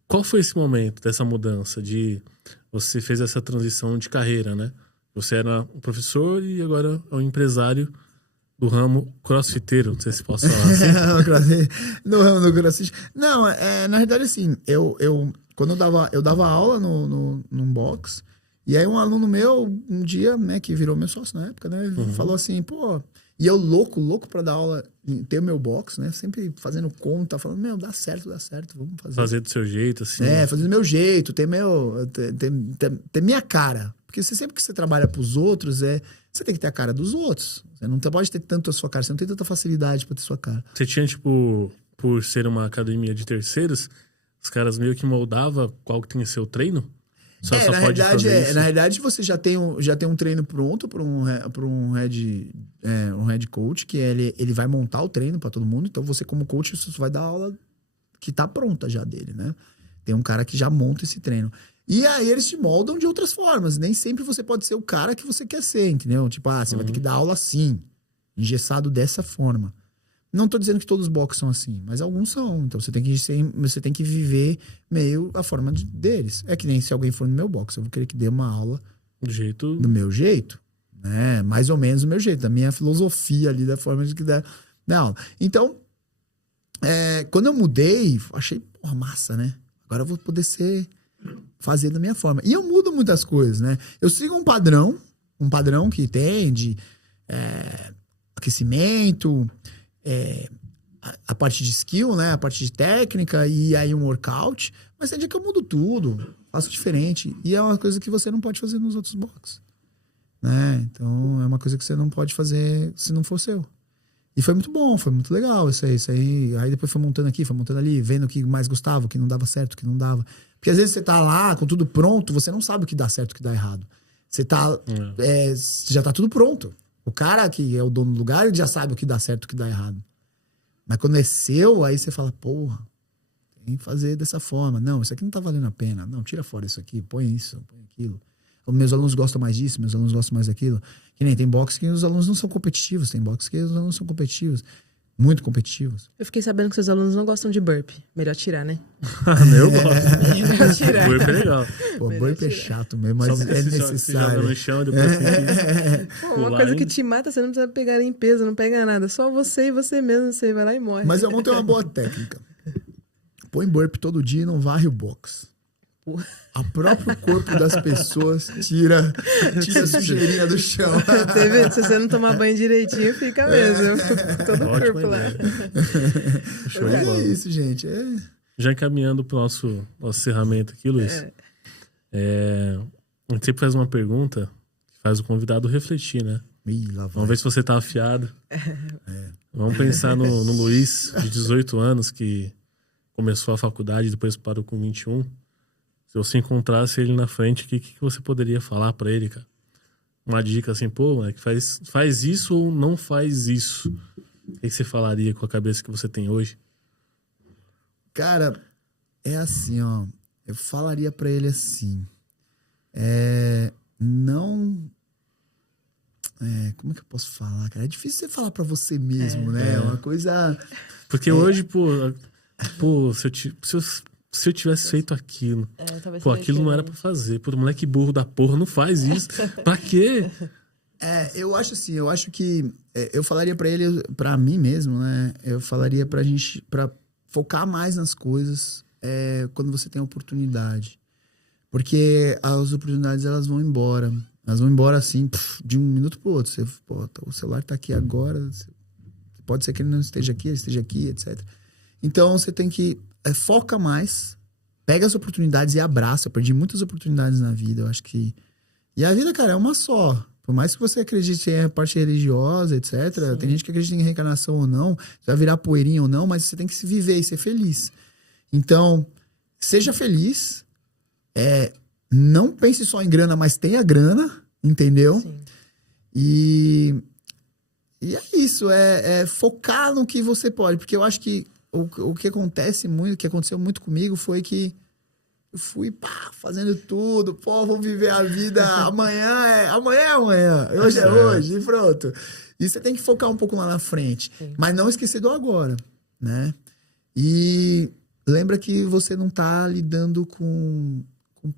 qual foi esse momento dessa mudança você fez essa transição de carreira, né? Você era um professor e agora é um empresário do ramo crossfiteiro, não sei se posso falar assim. No ramo do crossfit. Não, na verdade, assim, quando eu dava aula num box, e aí um aluno meu, um dia, né, que virou meu sócio na época, né, falou assim, pô... E eu louco pra dar aula, ter o meu box, né, sempre fazendo conta, falando, dá certo, vamos fazer. Fazer do seu jeito, assim. Fazer do meu jeito, ter minha cara. Porque sempre que você trabalha pros outros, você tem que ter a cara dos outros. Você não pode ter tanto a sua cara, você não tem tanta facilidade pra ter sua cara. Você tinha, tipo, por ser uma academia de terceiros, os caras meio que moldavam qual que tinha seu treino? Só pode fazer isso? Na realidade, você já tem um treino pronto para um head coach, que ele vai montar o treino para todo mundo. Então, você como coach, você vai dar aula que tá pronta já dele, né? Tem um cara que já monta esse treino. E aí eles te moldam de outras formas. Nem sempre você pode ser o cara que você quer ser, entendeu? Tipo, você vai ter que dar aula assim, engessado dessa forma. Não tô dizendo que todos os boxes são assim, mas alguns são. Então você tem que viver meio a forma deles. É que nem se alguém for no meu box, eu vou querer que dê uma aula do meu jeito, né? Mais ou menos do meu jeito, da minha filosofia ali, da forma de que dá aula. Então, quando eu mudei, achei, massa, né? Agora eu vou poder fazer da minha forma. E eu mudo muitas coisas, né? Eu sigo um padrão que tem de aquecimento, a parte de skill, né? A parte de técnica e aí um workout. Mas tem dia que eu mudo tudo, faço diferente. E é uma coisa que você não pode fazer nos outros boxes, né? Então é uma coisa que você não pode fazer se não for seu. E foi muito bom, foi muito legal isso aí. Aí depois foi montando aqui, foi montando ali, vendo o que mais gostava, o que não dava certo, o que não dava. Porque às vezes você tá lá com tudo pronto, você não sabe o que dá certo e o que dá errado. Você tá. Já tá tudo pronto. O cara que é o dono do lugar, ele já sabe o que dá certo e o que dá errado. Mas quando é seu, aí você fala, porra, tem que fazer dessa forma. Não, isso aqui não tá valendo a pena. Não, tira fora isso aqui, põe isso, põe aquilo. Meus alunos gostam mais disso, meus alunos gostam mais daquilo. Que nem tem boxe que os alunos não são competitivos, tem boxe que os alunos são competitivos. Muito competitivos. Eu fiquei sabendo que seus alunos não gostam de burp. Melhor tirar, né? Eu gosto. Melhor tirar. Burp é legal. Pô, burp é chato mesmo, mas Só é você necessário. joga no chão e depois tem que Pô, uma pular coisa que ainda. te mata, você não precisa pegar em peso, não pega nada. Só você e você mesmo, você vai lá e morre. Mas eu montei uma boa técnica. Põe burp todo dia e não varre o box. O próprio corpo das pessoas tira a sujeirinha do chão. Você vê? Se você não tomar banho direitinho, fica mesmo. Todo o Ótima corpo lá. ideia. Show de É bola. isso, gente. Já encaminhando pro nosso encerramento aqui, Luiz. A gente sempre faz uma pergunta que faz o convidado refletir, né? Ih, lá vai. Vamos ver se você tá afiado. Vamos pensar no Luiz, de 18 anos, que começou a faculdade e depois parou com 21. Se você encontrasse ele na frente, o que você poderia falar pra ele, cara? Uma dica assim, pô, moleque, faz isso ou não faz isso? O que você falaria com a cabeça que você tem hoje? Cara, é assim, ó. Eu falaria pra ele assim. Como que eu posso falar, cara? É difícil você falar pra você mesmo, né? É uma coisa... Porque hoje, pô, se eu tivesse feito aquilo, Talvez pô, seja aquilo não era pra fazer. Pô, moleque burro da porra, não faz isso. Pra quê? Eu acho assim, eu acho que... eu falaria pra ele, pra mim mesmo, né? Eu falaria pra gente... Pra focar mais nas coisas quando você tem a oportunidade. Porque as oportunidades, elas vão embora. Elas vão embora assim, de um minuto pro outro. O celular tá aqui agora. Pode ser que ele não esteja aqui, ele esteja aqui, etc. Então, você tem que... foca mais. Pega as oportunidades e abraça. Eu perdi muitas oportunidades na vida, eu acho que... E a vida, cara, é uma só. Por mais que você acredite em parte religiosa, etc. Sim. Tem gente que acredita em reencarnação ou não. Você vai virar poeirinha ou não, mas você tem que se viver e ser feliz. Então, seja feliz. Não pense só em grana, mas tenha grana, entendeu? Sim. E é isso, focar no que você pode. Porque eu acho que o que acontece muito, o que aconteceu muito comigo foi que eu fui fazendo tudo, vamos viver a vida, amanhã é amanhã, hoje é hoje, e pronto. E você tem que focar um pouco lá na frente, mas não esquecer do agora, né? E lembra que você não tá lidando com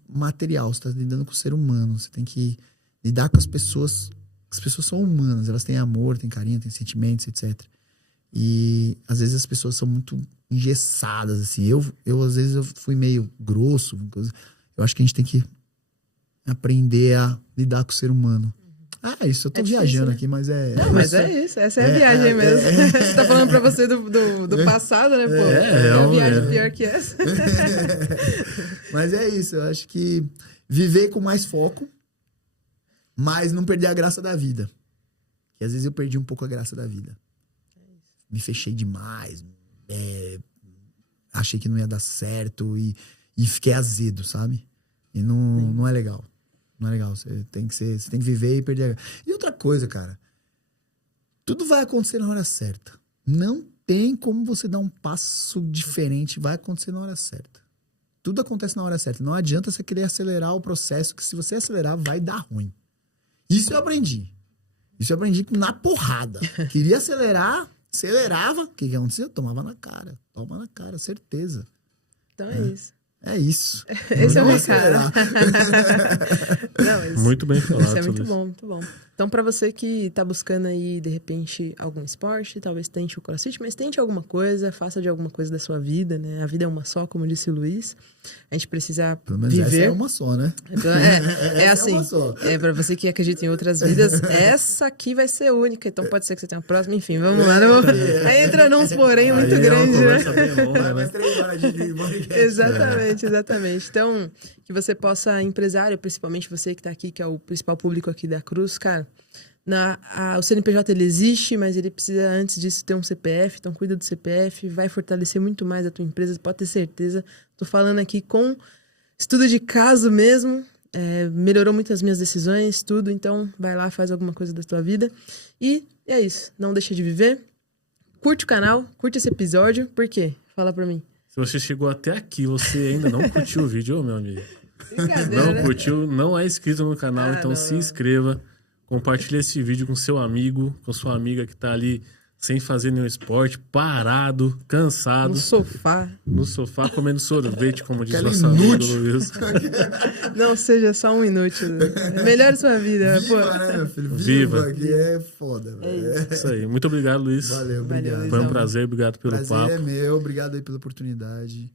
material, você tá lidando com o ser humano, você tem que lidar com as pessoas são humanas, elas têm amor, têm carinho, têm sentimentos, etc. E às vezes as pessoas são muito engessadas, assim. Eu às vezes eu fui meio grosso. Eu acho que a gente tem que aprender a lidar com o ser humano. Isso eu tô viajando aqui, mas Não, mas é isso. Essa é a viagem mesmo. Você tá falando pra você do passado, né, pô? É uma viagem pior que essa. Mas é isso. Eu acho que viver com mais foco, mas não perder a graça da vida. Que às vezes eu perdi um pouco a graça da vida. Me fechei demais, achei que não ia dar certo e fiquei azedo, sabe? E não é legal. Não é legal. Você tem que viver e perder. E outra coisa, cara. Tudo vai acontecer na hora certa. Não tem como você dar um passo diferente. Vai acontecer na hora certa. Tudo acontece na hora certa. Não adianta você querer acelerar o processo, que se você acelerar, vai dar ruim. Isso eu aprendi. Isso eu aprendi na porrada. Queria acelerar... Acelerava, o que acontecia? Tomava na cara. Toma na cara, certeza. Então é isso. É isso. Esse é o Não recado. Muito bem falado. Isso é muito Luiz. bom, muito bom. Então, pra você que tá buscando aí, de repente, algum esporte, talvez tente o CrossFit, mas tente alguma coisa, faça de alguma coisa da sua vida, né? A vida é uma só, como disse o Luiz. A gente precisa Pelo menos viver. essa é uma só, né? Então, assim, uma só. pra você que acredita em outras vidas, essa aqui vai ser única, então pode ser que você tenha a próxima, enfim, vamos lá. Aí entra uns porém muito Aí grande, é uma né? conversa bem longa, né? 3 horas de podcast. Exatamente. Então, que você possa, empresário, principalmente você que tá aqui, que é o principal público aqui da Cruz, cara, O CNPJ ele existe, mas ele precisa, antes disso, ter um CPF. Então, cuida do CPF, vai fortalecer muito mais a tua empresa, pode ter certeza. Tô falando aqui com estudo de caso mesmo. Melhorou muito as minhas decisões, tudo. Então, vai lá, faz alguma coisa da tua vida. E é isso. Não deixa de viver. Curte o canal, curte esse episódio. Por quê? Fala pra mim. Se você chegou até aqui, você ainda não curtiu o vídeo, ô meu amigo. Brincadeira, Não curtiu, não é inscrito no canal, então se inscreva. Compartilhe esse vídeo com seu amigo, com sua amiga que tá ali sem fazer nenhum esporte, parado, cansado. No sofá, comendo sorvete, como diz nosso amigo Luiz. Não seja só um inútil. Melhore sua vida. Viva, né, meu filho? Viva. Que é foda, velho. Isso aí. Muito obrigado, Luiz. Valeu, obrigado. Foi um prazer, obrigado pelo papo. Prazer é meu, obrigado aí pela oportunidade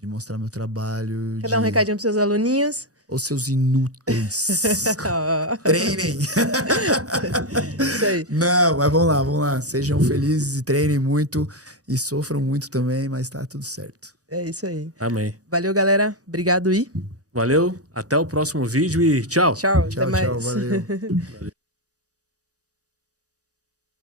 de mostrar meu trabalho. Quer dar um recadinho pros seus aluninhos? Ou seus inúteis. Treinem. Isso aí. Não, mas vamos lá. Sejam felizes e treinem muito. E sofram muito também, mas tá tudo certo. É isso aí. Amém. Valeu, galera. Obrigado e... Valeu, até o próximo vídeo e tchau. Tchau, Tchau, até mais. tchau, valeu.